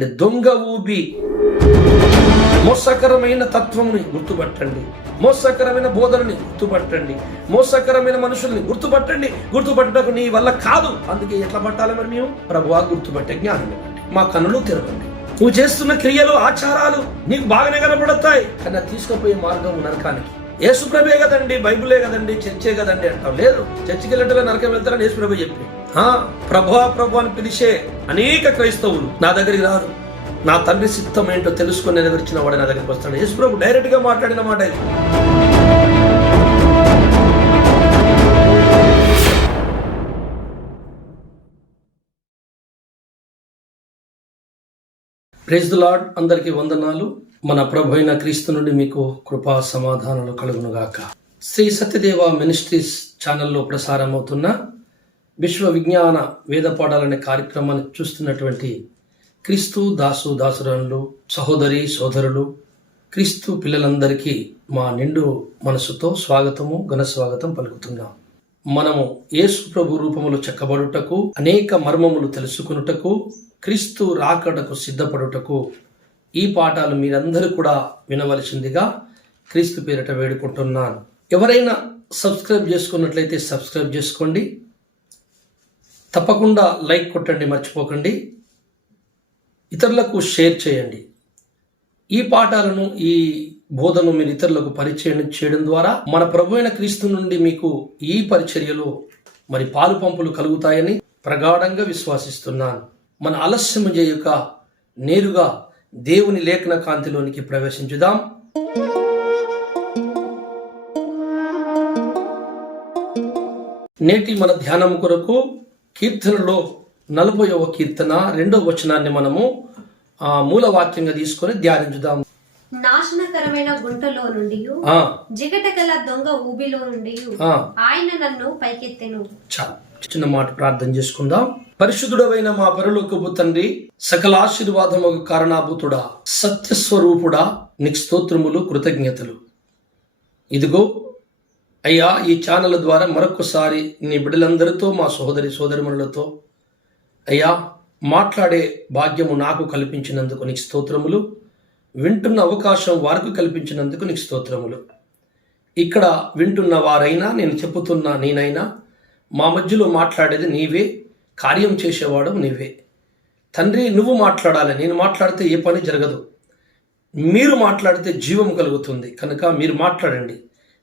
దొంగ ఊబి మోసకరమైన తత్వంని గుర్తుపట్టండి, మోసకరమైన బోధనని గుర్తుపట్టండి, మోసకరమైన మనుషుల్ని గుర్తుపట్టండి. గుర్తుపట్టడానికి నీ వల్ల కాదు. అందుకే ఎట్లా పట్టాలి మరి మేము? ప్రభువా గుర్తుపట్టే జ్ఞానం ఇవ్వండి, మా కన్నులు తెరవండి. నువ్వు చేస్తున్న క్రియలు ఆచారాలు నీకు బాగానే కనపడతాయి, కానీ తీసుకుపోయే మార్గం నరకానికి. యేసు ప్రభే కదండి, బైబులే కదండి, చర్చే కదండి అంటావు. లేదు, చర్చికి వెళ్ళటమే నరకం వెళ్తారని యేసు ప్రభు చెప్పి ప్రభు అని పిలిచే అనేక క్రైస్తవులు నా దగ్గరికి రారు. నా తండ్రి సిద్ధం ఏంటో తెలుసుకొని నెరవేర్చిన వాడు నా దగ్గరికి వస్తాడు. యేసు ప్రభు డైరెక్ట్ గా మాట్లాడిన మాట ఇది. Praise the Lord. అందరికీ వందనాలు. మన ప్రభు అయిన క్రీస్తు నుండి మీకు కృపా సమాధానాలు కలుగునుగాక. శ్రీ సత్యదేవ మినిస్ట్రీస్ ఛానల్లో ప్రసారమవుతున్న విశ్వ విజ్ఞాన వేద పాఠాలనే కార్యక్రమాన్ని చూస్తున్నటువంటి క్రీస్తు దాసురానులు, సహోదరి సోదరులు, క్రీస్తు పిల్లలందరికీ మా నిండు మనసుతో స్వాగతము, ఘన స్వాగతం పలుకుతున్నాం. మనము యేసు ప్రభు రూపములు చెక్కబడుటకు, అనేక మర్మములు తెలుసుకున్నటకు, క్రీస్తు రాకడకు సిద్ధపడుటకు ఈ పాఠాలు మీరందరూ కూడా వినవలసిందిగా క్రీస్తు పేరిట వేడుకుంటున్నాను. ఎవరైనా సబ్స్క్రైబ్ చేసుకున్నట్లయితే సబ్స్క్రైబ్ చేసుకోండి, తప్పకుండా లైక్ కొట్టండి, మర్చిపోకండి. ఇతరులకు షేర్ చేయండి. ఈ పాఠాలను, ఈ బోధను మీరు ఇతరులకు పరిచయం చేయడం ద్వారా మన ప్రభు అయిన క్రీస్తు నుండి మీకు ఈ పరిచర్యలో మరి పాలు పంపులు కలుగుతాయని ప్రగాఢంగా విశ్వాసిస్తున్నాను. మన ఆలస్యం చేయక నేరుగా దేవుని లేఖన కాంతిలోనికి ప్రవేశించుదాం. నేటి మన ధ్యానం కొరకు కీర్తనలో 40వ కీర్తన 2వ వచనాన్ని మనము మూలవాక్యంగా తీసుకొని ధ్యానించుదాం. నాశనకరమైన గుంటలో నుండి, జిగట గల దొంగ ఊబిలో నుండి ఆయన నన్ను పైకెత్తెను. చిన్న మాట ప్రార్థన చేసుకుందాం. పరిశుద్ధుడవైన మా పరలోకపు తండ్రి, సకల ఆశీర్వాదముకు కారణాభూతుడా, సత్యస్వరూపుడా, నీకు స్తోత్రములు, కృతజ్ఞతలు. ఇదిగో అయ్యా, ఈ ఛానల్ ద్వారా మరొకసారి నీ బిడ్డలందరితో, మా సోదరిమణులతో అయ్యా మాట్లాడే భాగ్యము నాకు కల్పించినందుకు నీకు స్తోత్రములు. వింటున్న అవకాశం వారికి కల్పించినందుకు నీకు స్తోత్రములు. ఇక్కడ వింటున్న వారైనా, నేను చెప్పుతున్నా నేనైనా, మా మధ్యలో మాట్లాడేది నీవే, కార్యం చేసేవాడు నీవే తండ్రి. నువ్వు మాట్లాడాలి, నేను మాట్లాడితే ఏ పని జరగదు. మీరు మాట్లాడితే జీవం కలుగుతుంది. కనుక మీరు మాట్లాడండి,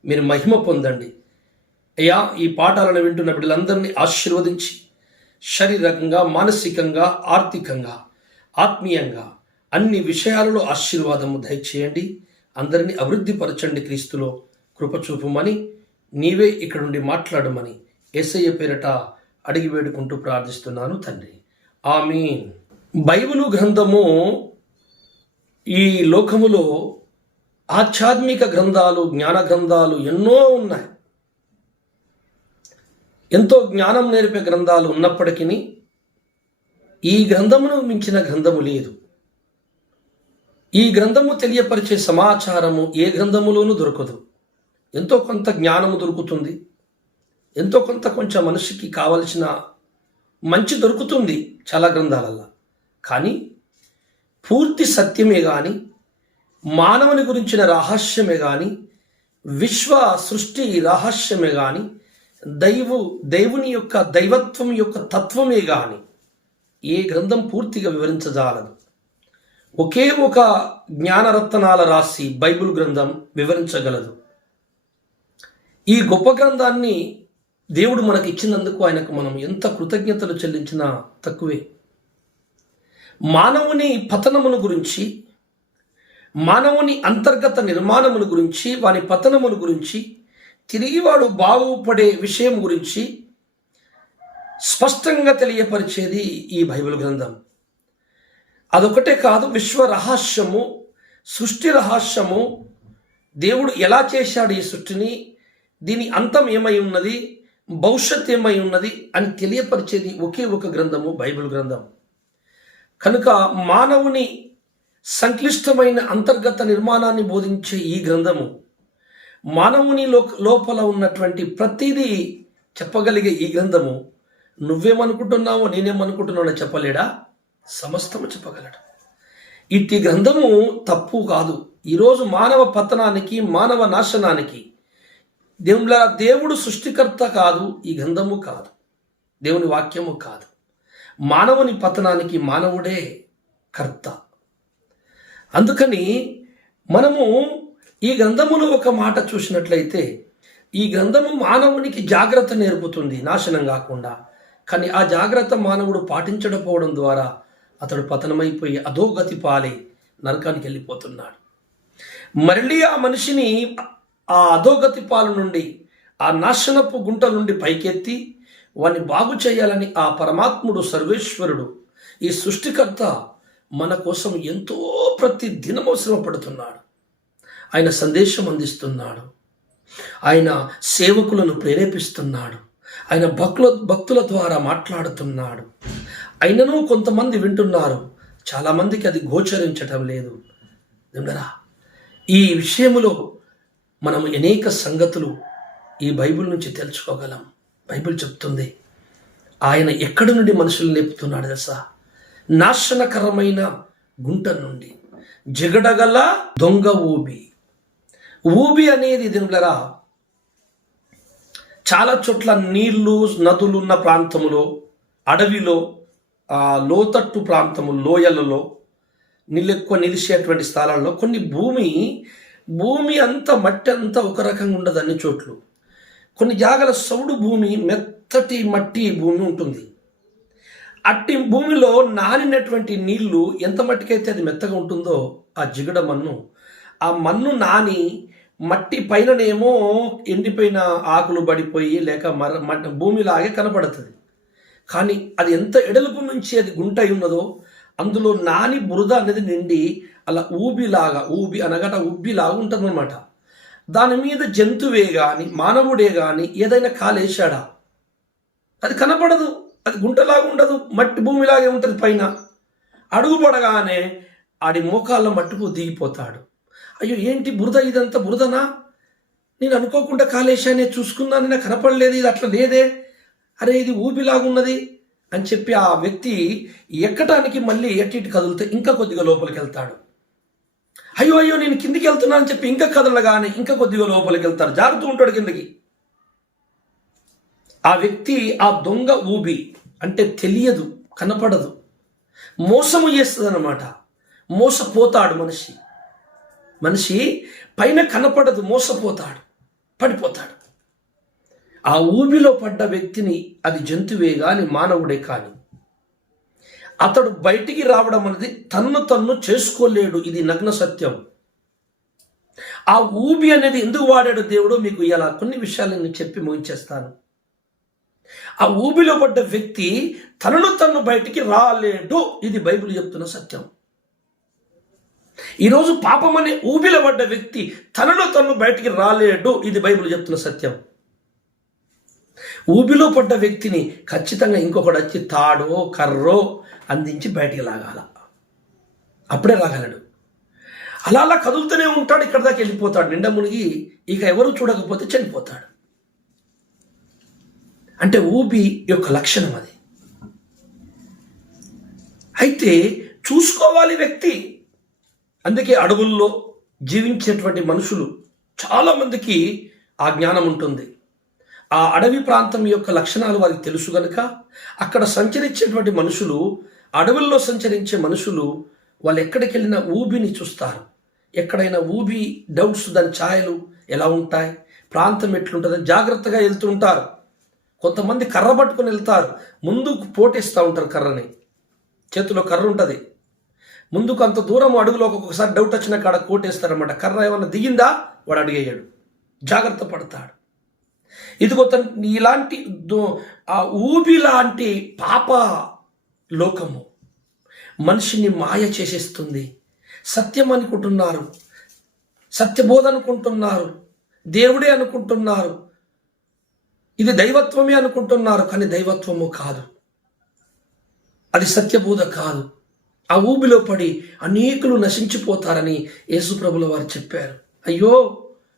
మీరు మహిమ పొందండి. అయ్యా, ఈ పాఠాలను వింటున్న బిడ్డలందరినీ ఆశీర్వదించి శారీరకంగా, మానసికంగా, ఆర్థికంగా, ఆత్మీయంగా అన్ని విషయాలలో ఆశీర్వాదము దయచేయండి. అందరినీ అభివృద్ధిపరచండి. క్రీస్తులో కృపచూపమని, నీవే ఇక్కడ నుండి మాట్లాడమని యేసయ్య పేరట అడిగి వేడుకుంటూ ప్రార్థిస్తున్నాను తండ్రి, ఆమీన్. బైబిలు గ్రంథము ఈ లోకములో ఆధ్యాత్మిక గ్రంథాలు, జ్ఞాన గ్రంథాలు ఎన్నో ఉన్నాయి. ఎంతో జ్ఞానం నేర్పే గ్రంథాలు ఉన్నప్పటికీ ఈ గ్రంథమును మించిన గ్రంథము లేదు. ఈ గ్రంథము తెలియపరిచే సమాచారము ఏ గ్రంథములోనూ దొరకదు. ఎంతో కొంత జ్ఞానము దొరుకుతుంది, ఎంతో కొంచెం మనిషికి కావలసిన మంచి దొరుకుతుంది చాలా గ్రంథాలల్లో. కానీ పూర్తి సత్యమే కానీ, మానవుని గురించిన రహస్యమే కానీ, విశ్వ సృష్టి రహస్యమే కానీ, దేవుని యొక్క దైవత్వం యొక్క తత్వమే కానీ ఏ గ్రంథం పూర్తిగా వివరించజాలదు. ఒకే ఒక జ్ఞానరత్నాల రాసి బైబిల్ గ్రంథం వివరించగలదు. ఈ గొప్ప గ్రంథాన్ని దేవుడు మనకి ఇచ్చినందుకు ఆయనకు మనం ఎంత కృతజ్ఞతలు చెల్లించినా తక్కువే. మానవుని పతనమును గురించి, మానవుని అంతర్గత నిర్మాణమును గురించి, వాని పతనమును గురించి, తిరిగి వాడు బాగుపడే విషయం గురించి స్పష్టంగా తెలియపరిచేది ఈ బైబిల్ గ్రంథం. అదొకటే కాదు, విశ్వ రహస్యము, సృష్టి రహస్యము, దేవుడు ఎలా చేశాడు ఈ సృష్టిని, దీని అంతం ఏమై ఉన్నది, భవిష్యత్ ఏమై ఉన్నది అని తెలియపరిచేది ఒకే ఒక గ్రంథము, బైబిల్ గ్రంథం. కనుక మానవుని సంక్లిష్టమైన అంతర్గత నిర్మాణాన్ని బోధించే ఈ గ్రంథము, మానవుని లోపల ఉన్నటువంటి ప్రతిదీ చెప్పగలిగే ఈ గ్రంథము, నువ్వేమనుకుంటున్నావో నేనేమనుకుంటున్నానో చెప్పలేడా? సమస్తము చెప్పగలడు. ఇట్టి గ్రంథము తప్పు కాదు. ఈరోజు మానవ పతనానికి, మానవ నాశనానికి దేవుడు సృష్టికర్త కాదు, ఈ గ్రంథము కాదు, దేవుని వాక్యము కాదు. మానవుని పతనానికి మానవుడే కర్త. అందుకని మనము ఈ గ్రంథములో ఒక మాట చూసినట్లయితే, ఈ గ్రంథము మానవునికి జాగ్రత్త నేర్పుతుంది నాశనం కాకుండా. కానీ ఆ జాగ్రత్త మానవుడు పాటించకపోవడం ద్వారా అతడు పతనమైపోయి అధోగతి పాలై నరకానికి వెళ్ళిపోతున్నాడు. మళ్ళీ ఆ మనిషిని ఆ అధోగతి పాల నుండి, ఆ నాశనపు గుంట నుండి పైకెత్తి వాడిని బాగు చేయాలని ఆ పరమాత్ముడు, సర్వేశ్వరుడు, ఈ సృష్టికర్త మన కోసం ఎంతో ప్రతి దినము శ్రమ పడుతున్నాడు. ఆయన సందేశం అందిస్తున్నాడు, ఆయన సేవకులను ప్రేరేపిస్తున్నాడు, ఆయన భక్తుల ద్వారా మాట్లాడుతున్నాడు. అయినను కొంతమంది వింటున్నారు, చాలామందికి అది గోచరించటం లేదు. నిండరా ఈ విషయములో మనం అనేక సంగతులు ఈ బైబిల్ నుంచి తెలుసుకోగలం. బైబిల్ చెప్తుంది ఆయన ఎక్కడి నుండి మనుషులు లేపుతున్నాడు తెలుసా? నాశనకరమైన గుంట నుండి, జగడగల దొంగ ఊబి. ఊబి అనేది దినరా చాలా చోట్ల నీళ్లు, నదులు ఉన్న ప్రాంతములో, అడవిలో, లోతట్టు ప్రాంతము, లోయలలో, నీళ్ళు ఎక్కువ నిలిచేటువంటి స్థలాల్లో కొన్ని భూమి అంతా మట్టి అంతా ఒక రకంగా ఉండదు అన్ని చోట్లు. కొన్ని జాగల సౌడు భూమి, మెత్తటి మట్టి భూమి ఉంటుంది. అట్టి భూమిలో నానినటువంటి నీళ్లు ఎంత మట్టికైతే అది మెత్తగా ఉంటుందో ఆ జిగడ మన్ను, ఆ మన్ను నాని మట్టి పైననేమో ఎండిపోయిన ఆకులు పడిపోయి లేక భూమిలాగే కనపడుతుంది. కానీ అది ఎంత ఎడలుపు నుంచి అది గుంట ఉన్నదో అందులో నాని బురద అనేది నిండి అలా ఊబి అనగట ఉబ్బిలాగా ఉంటుంది అనమాట. దాని మీద జంతువే కానీ మానవుడే కానీ ఏదైనా కాలేశాడా అది కనపడదు, అది గుంటలాగా ఉండదు, మట్టి భూమిలాగే ఉంటుంది. పైన అడుగు పడగానే ఆడి మోకాళ్ళ మట్టుకు దిగిపోతాడు. అయ్యో ఏంటి బురద, ఇదంతా బురదనా, నేను అనుకోకుండా కాలేశానే, చూసుకున్నాను, నాకు కనపడలేదు, ఇది అట్లా లేదే, అరే ఇది ఊబిలాగున్నది అని చెప్పి ఆ వ్యక్తి ఎక్కడానికి మళ్ళీ ఎట్టి కదిలితే ఇంకా కొద్దిగా లోపలికి వెళ్తాడు. అయ్యో నేను కిందికి వెళ్తున్నా అని చెప్పి ఇంకా కదలగానే ఇంకా కొద్దిగా లోపలికి వెళ్తాడు, జారుతూ ఉంటాడు కిందకి. ఆ వ్యక్తి, ఆ దొంగ ఊబి అంటే తెలియదు, కనపడదు, మోసము చేస్తుంది అన్నమాట. మోసపోతాడు మనిషి పైన కనపడదు, మోసపోతాడు, పడిపోతాడు. ఆ ఊబిలో పడ్డ వ్యక్తిని, అది జంతువే కానీ మానవుడే కానీ, అతడు బయటికి రావడం అనేది తన్ను చేసుకోలేడు. ఇది నగ్న సత్యం. ఆ ఊబి అనేది ఎందుకు వాడాడు దేవుడు మీకు ఇలా కొన్ని విషయాలు నేను చెప్పి ముగించేస్తాను. ఆ ఊబిలో పడ్డ వ్యక్తి తన్ను బయటికి రాలేడు, ఇది బైబిల్ చెప్తున్న సత్యం. ఈరోజు పాపం అనే ఊబిలో పడ్డ వ్యక్తి తన్ను బయటికి రాలేడు, ఇది బైబిల్ చెప్తున్న సత్యం. ఊబిలో పడ్డ వ్యక్తిని ఖచ్చితంగా ఇంకొకటి వచ్చి తాడో కర్రో అందించి బయటికి లాగాల, అప్పుడే రాగలడు. అలా కదులుతూనే ఉంటాడు, ఇక్కడ దాకా వెళ్ళిపోతాడు నిండా మునిగి, ఇక ఎవరు చూడకపోతే చనిపోతాడు. అంటే ఊబి యొక్క లక్షణం అది. అయితే చూసుకోవాలి వ్యక్తి. అందుకే అడవుల్లో జీవించేటువంటి మనుషులు చాలామందికి ఆ జ్ఞానం ఉంటుంది. ఆ అడవి ప్రాంతం యొక్క లక్షణాలు వారికి తెలుసు కనుక అక్కడ సంచరించేటువంటి మనుషులు, అడవుల్లో సంచరించే మనుషులు, వాళ్ళు ఎక్కడికి వెళ్ళినా ఊబిని చూస్తారు. ఎక్కడైనా ఊబి డౌట్స్, దాని ఛాయలు ఎలా ఉంటాయి, ప్రాంతం ఎట్లుంటుందని జాగ్రత్తగా వెళ్తూ ఉంటారు. కొంతమంది కర్ర పట్టుకొని వెళ్తారు, ముందుకు పోటేస్తూ ఉంటారు. కర్రని, చేతిలో కర్ర ఉంటుంది, ముందుకు అంత దూరం అడుగులో ఒక్కొక్కసారి డౌట్ వచ్చిన కాడ కోటేస్తారన్నమాట. కర్ర ఏమన్నా దిగిందా వాడు అడిగేయడు, జాగ్రత్త పడతాడు. ఇదిగో ఇలాంటి ఆ ఊబి లాంటి పాప లోకము మనిషిని మాయ చేసేస్తుంది. సత్యం అనుకుంటున్నారు, సత్యబోధ అనుకుంటున్నారు, దేవుడే అనుకుంటున్నారు, ఇది దైవత్వమే అనుకుంటున్నారు. కానీ దైవత్వము కాదు, అది సత్యబోధ కాదు. ఆ ఊబిలో పడి అనేకులు నశించిపోతారని యేసుప్రభుల వారు చెప్పారు. అయ్యో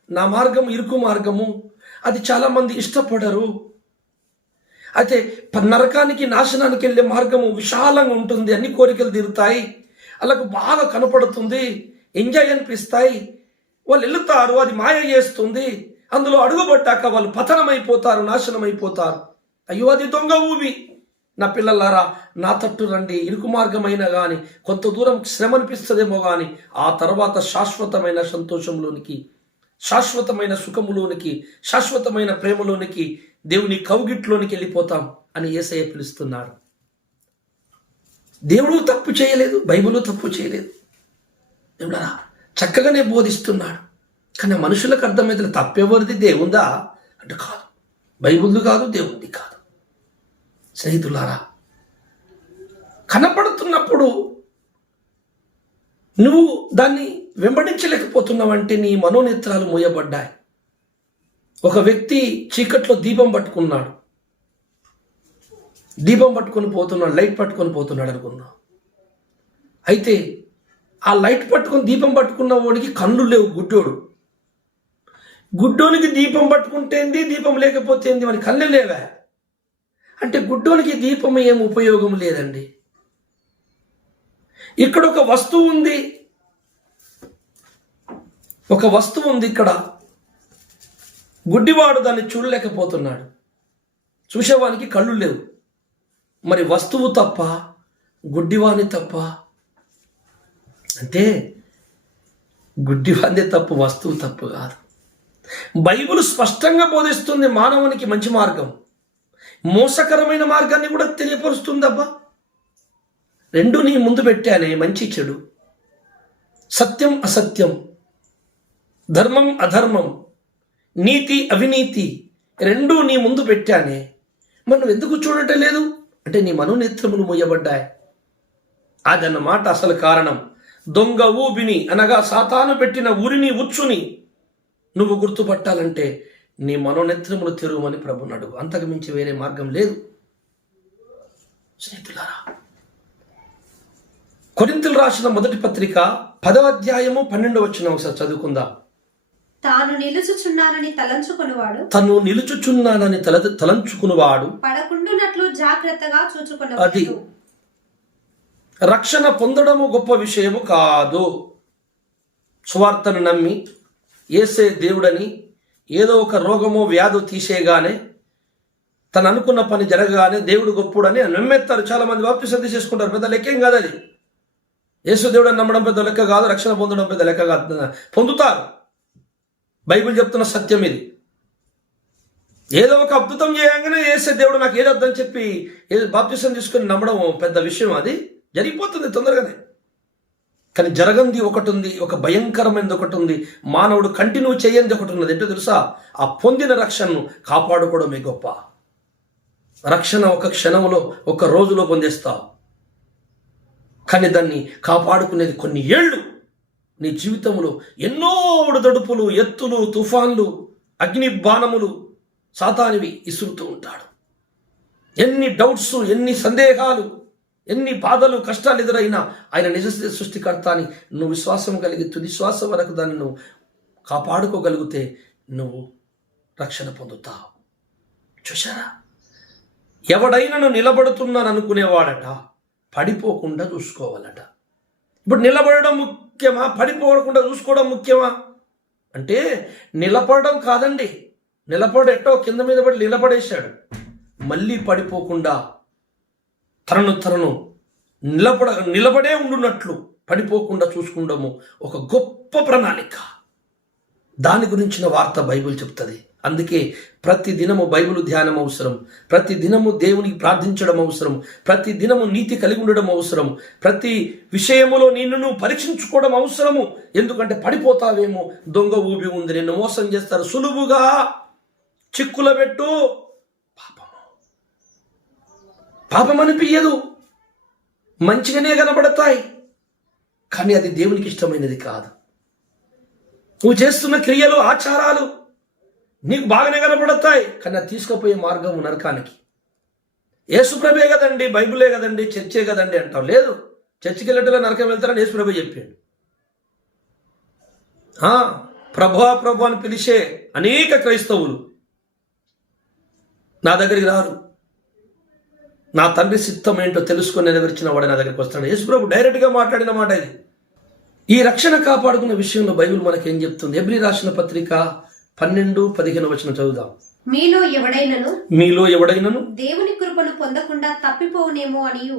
నా మార్గం ఇరుకు మార్గము, అది చాలామంది ఇష్టపడరు. అయితే నరకానికి, నాశనానికి వెళ్ళే మార్గము విశాలంగా ఉంటుంది, అన్ని కోరికలు తీరుతాయి, వాళ్ళకు బాగా కనపడుతుంది, ఎంజాయ్ అనిపిస్తాయి, వాళ్ళు వెళ్తారు, అది మాయ చేస్తుంది, అందులో అడుగుబట్టాక వాళ్ళు పతనమైపోతారు, నాశనమైపోతారు. అయ్యో అది దొంగ ఊబి. నా పిల్లలారా, నా తట్టు రండి. ఇరుకు మార్గమైన కానీ కొంత దూరం శ్రమ అనిపిస్తుందేమో కానీ ఆ తర్వాత శాశ్వతమైన సంతోషంలోనికి, శాశ్వతమైన సుఖములోనికి, శాశ్వతమైన ప్రేమలోనికి, దేవుని కౌగిట్లోనికి వెళ్ళిపోతాం అని యేసయ్య పిలుస్తున్నాడు. దేవుడు తప్పు చేయలేదు, బైబిలు తప్పు చేయలేదు. దేవుడారా చక్కగానే బోధిస్తున్నాడు. కానీ మనుషులకు అర్థమైతే తప్పెవరిది, దేవుందా అంటే కాదు, బైబిల్ది కాదు, దేవుంది కాదు. స్నేహితులారా, కనపడుతున్నప్పుడు నువ్వు దాన్ని వెంబడించలేకపోతున్నావంటే నీ మనోనేత్రాలు మూయబడ్డాయి. ఒక వ్యక్తి చీకట్లో దీపం పట్టుకున్నాడు, దీపం పట్టుకొని పోతున్నాడు, లైట్ పట్టుకొని పోతున్నాడు అనుకున్నా. అయితే ఆ లైట్ పట్టుకొని దీపం పట్టుకున్న వాడికి కళ్ళు లేవు, గుడ్డోడు. గుడ్డోనికి దీపం పట్టుకుంటేంది, దీపం లేకపోతే ఏంది, వాడి కళ్ళు లేవా అంటే గుడ్డోనికి దీపం ఏం ఉపయోగం లేదండి. ఇక్కడ ఒక వస్తువు ఉంది, ఒక వస్తువు ఉంది ఇక్కడ. గుడ్డివాడు దాన్ని చూడలేకపోతున్నాడు, చూసేవానికి కళ్ళు లేవు. మరి వస్తువు తప్ప, గుడ్డివాని తప్ప అంటే గుడ్డివాందే తప్పు, వస్తువు తప్పు కాదు. బైబిల్ స్పష్టంగా బోధిస్తుంది మానవునికి మంచి మార్గం, మోసకరమైన మార్గాన్ని కూడా తెలియపరుస్తుందబ్బా. రెండు నీ ముందు పెట్టానే, మంచి చెడు, సత్యం అసత్యం, ధర్మం అధర్మం, నీతి అవినీతి, రెండూ నీ ముందు పెట్టానే. మరి నువ్వు ఎందుకు చూడటం లేదు అంటే నీ మనోనేత్రములు మూయబడ్డాయి. అదన్నమాట అసలు కారణం. దొంగ ఊబిని అనగా సాతాను పెట్టిన ఉరిని, ఉచ్చుని నువ్వు గుర్తుపట్టాలంటే నీ మనోనేత్రములు తెరువమని ప్రభుని అడుగు. అంతకు మించి వేరే మార్గం లేదు. స్నేహితులారా, కొరింథీయులకు రాసిన మొదటి పత్రిక 10వ అధ్యాయము 12వ వచనం ఒకసారి చదువుకుందాం. తాను నిలుచుచున్నానని తలంచుకునివాడు, తను నిలుచుచున్నానని తలంచుకునివాడు పడకుండునట్లు జాగ్రత్తగా చూచుకొనవలెను. అది రక్షణ పొందడము గొప్ప విషయము కాదు. సువార్తను నమ్మి యేసే దేవుడని ఏదో ఒక రోగమో వ్యాధో తీసేయగానే, తను అనుకున్న పని జరగగానే దేవుడు గొప్పుడని నమ్మేస్తారు. చాలా మంది బాప్తిసం తీసేసుకుంటారు, పెద్ద లెక్కేం కాదు అది. యేసు దేవుడు అని నమ్మడం పెద్ద లెక్క కాదు, రక్షణ పొందడం పెద్ద లెక్క కాదు. పొందుతారు, బైబిల్ చెప్తున్న సత్యం ఇది. ఏదో ఒక అద్భుతం చేయగానే యేసే దేవుడు నాకు ఏది వద్దని చెప్పి బాప్తిసం తీసుకొని నమ్మడం పెద్ద విషయం. అది జరిగిపోతుంది తొందరగానే. కానీ జరగంది ఒకటి ఉంది, ఒక భయంకరమైనది ఒకటి ఉంది, మానవుడు కంటిన్యూ చేయంది ఒకటి ఉన్నది. ఏంటో తెలుసా? ఆ పొందిన రక్షణను కాపాడుకోవడమే గొప్ప. రక్షణ ఒక క్షణంలో, ఒక రోజులో పొందేస్తావు, కానీ దాన్ని కాపాడుకునేది కొన్ని ఏళ్ళు. నీ జీవితంలో ఎన్నో ఒడిదొడుపులు, ఎత్తులు, తుఫాన్లు, అగ్ని బాణములు సాతానివి ఇసురుతూ ఉంటాడు. ఎన్ని డౌట్స్, ఎన్ని సందేహాలు, ఎన్ని బాధలు, కష్టాలు ఎదురైనా ఆయన నిజ సృష్టికర్త అని నువ్వు విశ్వాసం కలిగి తుది శ్వాస వరకు దాన్ని నువ్వు కాపాడుకోగలిగితే నువ్వు రక్షణ పొందుతావు. చూశారా? ఎవడైనా నిలబడుతున్నాను అనుకునేవాడట పడిపోకుండా చూసుకోవాలట. ఇప్పుడు నిలబడడం ముఖ్యమా, పడిపోకుండా చూసుకోవడం ముఖ్యమా అంటే నిలబడడం కాదండి. నిలబడేటో కింద మీద పడి నిలబడేశాడు, మళ్ళీ పడిపోకుండా తనను నిలబడే ఉండున్నట్లు పడిపోకుండా చూసుకుండము ఒక గొప్ప ప్రణాళిక. దాని గురించిన వార్త బైబిల్ చెప్తుంది. అందుకే ప్రతి దినము బైబిల్ ధ్యానం అవసరం, ప్రతి దినము దేవునికి ప్రార్థించడం అవసరం, ప్రతి దినము నీతి కలిగి ఉండడం అవసరం, ప్రతి విషయములో నిన్ను పరీక్షించుకోవడం అవసరము. ఎందుకంటే పడిపోతావేమో, దొంగ ఊబి ఉంది, నిన్ను మోసం చేస్తారు, సులువుగా చిక్కుల పెట్టు. పాపం అనిపించదు, మంచిగానే కనబడతాయి, కానీ అది దేవునికి ఇష్టమైనది కాదు. నువ్వు చేస్తున్న క్రియలు, ఆచారాలు నీకు బాగానే కనబడతాయి, కానీ అది తీసుకుపోయే మార్గం నరకానికి. యేసుప్రభే కదండి, బైబిలే కదండి, చర్చే కదండి అంటావు. లేదు, చర్చికి వెళ్ళటంలో నరకం వెళ్తారని యేసుప్రభే చెప్పాడు. ప్రభా ప్రభు అని పిలిచే అనేక క్రైస్తవులు నా దగ్గరికి రారు. నా తండ్రి చిత్తం ఏంటో తెలుసుకొని నెరవేర్చిన వాడు నా దగ్గరికి వస్తాడు. యేసుప్రభు డైరెక్ట్గా మాట్లాడిన మాట ఇది. ఈ రక్షణ కాపాడుకున్న విషయంలో బైబిల్ మనకేం చెప్తుంది? హెబ్రీ రాసిన పత్రిక 12:15 వచనం చదువుదాం. మీలో ఎవడైనను దేవుని కృపను పొందకుండా తప్పిపోవునేమో అనియు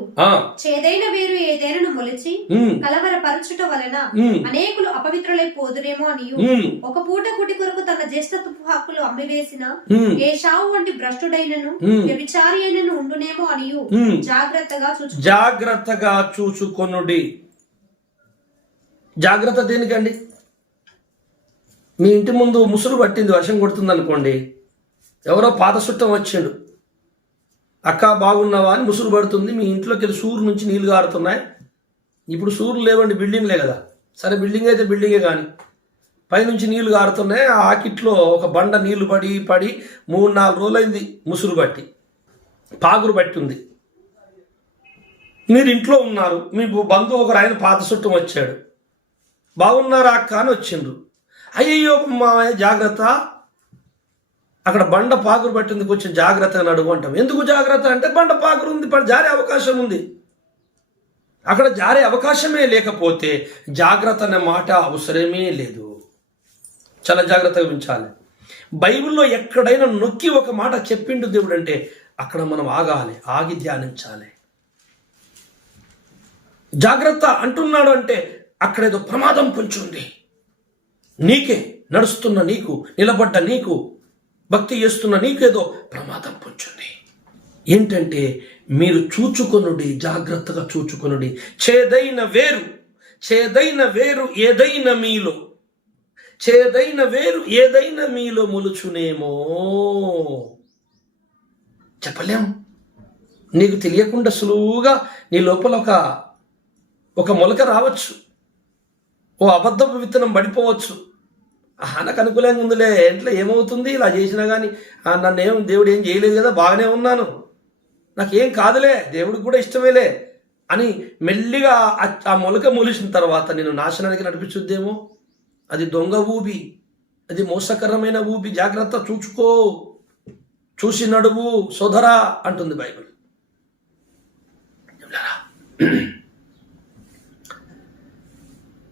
చేదైన వేరు ఏదైనను మొలిచి కలవరపరచుట వలన అనేకులు అపవిత్రులై పోదురేమో అనియు ఒక పూట కూటి కొరకు తన జ్యేష్ఠత్వపు హక్కులు అమ్మివేసిన ఏశావు వంటి భ్రష్టుడైనను వ్యభిచారి అయినను ఉండునేమో అనియు జాగ్రత్తగా చూచుకొనుడి. జాగ్రత్త దేనికండి? మీ ఇంటి ముందు ముసురు పట్టింది, వర్షం కొడుతుంది అనుకోండి, ఎవరో పాత చుట్టం వచ్చిండు, అక్క బాగున్నావా అని ముసురు పడుతుంది, మీ ఇంట్లోకి వెళ్ళి సూరు నుంచి నీళ్లు గారుతున్నాయి. ఇప్పుడు సూర్లు లేవండి, బిల్డింగ్లే కదా. సరే బిల్డింగ్ అయితే బిల్డింగే, కానీ పైనుంచి నీళ్లు గారుతున్నాయి. ఆ ఆకిట్లో ఒక బండ నీళ్లు పడి 3-4 రోజులైంది ముసురు బట్టి, పాగురు బట్టి ఉంది. మీరు ఇంట్లో ఉన్నారు, మీ బంధువు ఒకరు ఆయన పాత చుట్టం వచ్చాడు, బాగున్నారా అక్క అని వచ్చిండ్రు. అయ్యయ్యో మామయ్య జాగ్రత్త, అక్కడ బండ పాకురు పట్టింది, కొంచెం జాగ్రత్తగా నడువు అంటాం. ఎందుకు జాగ్రత్త అంటే బండ పాకురు ఉంది, జారే అవకాశం ఉంది. అక్కడ జారే అవకాశమే లేకపోతే జాగ్రత్త అనే మాట అవసరమే లేదు. చాలా జాగ్రత్తగా ఉంచాలి. బైబిల్లో ఎక్కడైనా నొక్కి ఒక మాట చెప్పిండు దేవుడు అంటే అక్కడ మనం ఆగాలి, ఆగి ధ్యానించాలి. జాగ్రత్త అంటున్నాడు అంటే అక్కడ ఏదో ప్రమాదం పొంచి ఉంది. నీకే, నడుస్తున్న నీకు, నిలబడ్డ నీకు, భక్తి చేస్తున్న నీకేదో ప్రమాదం పొంచుంది. ఏంటంటే మీరు చూచుకొనుడి, జాగ్రత్తగా చూచుకొనుడి. చేదైన వేరు ఏదైనా మీలో, చేదైన వేరు ఏదైనా మీలో మొలుచునేమో చెప్పలేం. నీకు తెలియకుండా సులువుగా నీ లోపల ఒక మొలక రావచ్చు, ఓ అబద్ధపు విత్తనం పడిపోవచ్చు. నాకు అనుకూలంగా ఉందిలే, ఇంట్లో ఏమవుతుంది ఇలా చేసినా కానీ, నన్ను దేవుడు ఏం చేయలేదు కదా, బాగానే ఉన్నాను, నాకేం కాదులే, దేవుడికి కూడా ఇష్టమేలే అని మెల్లిగా ఆ మొలక మొలిసిన తర్వాత నేను నాశనానికి నడిపించుద్దేమో. అది దొంగ ఊబి, అది మోసకరమైన ఊబి. జాగ్రత్త, చూచుకో, చూసి నడువు సోదరా అంటుంది బైబిల్.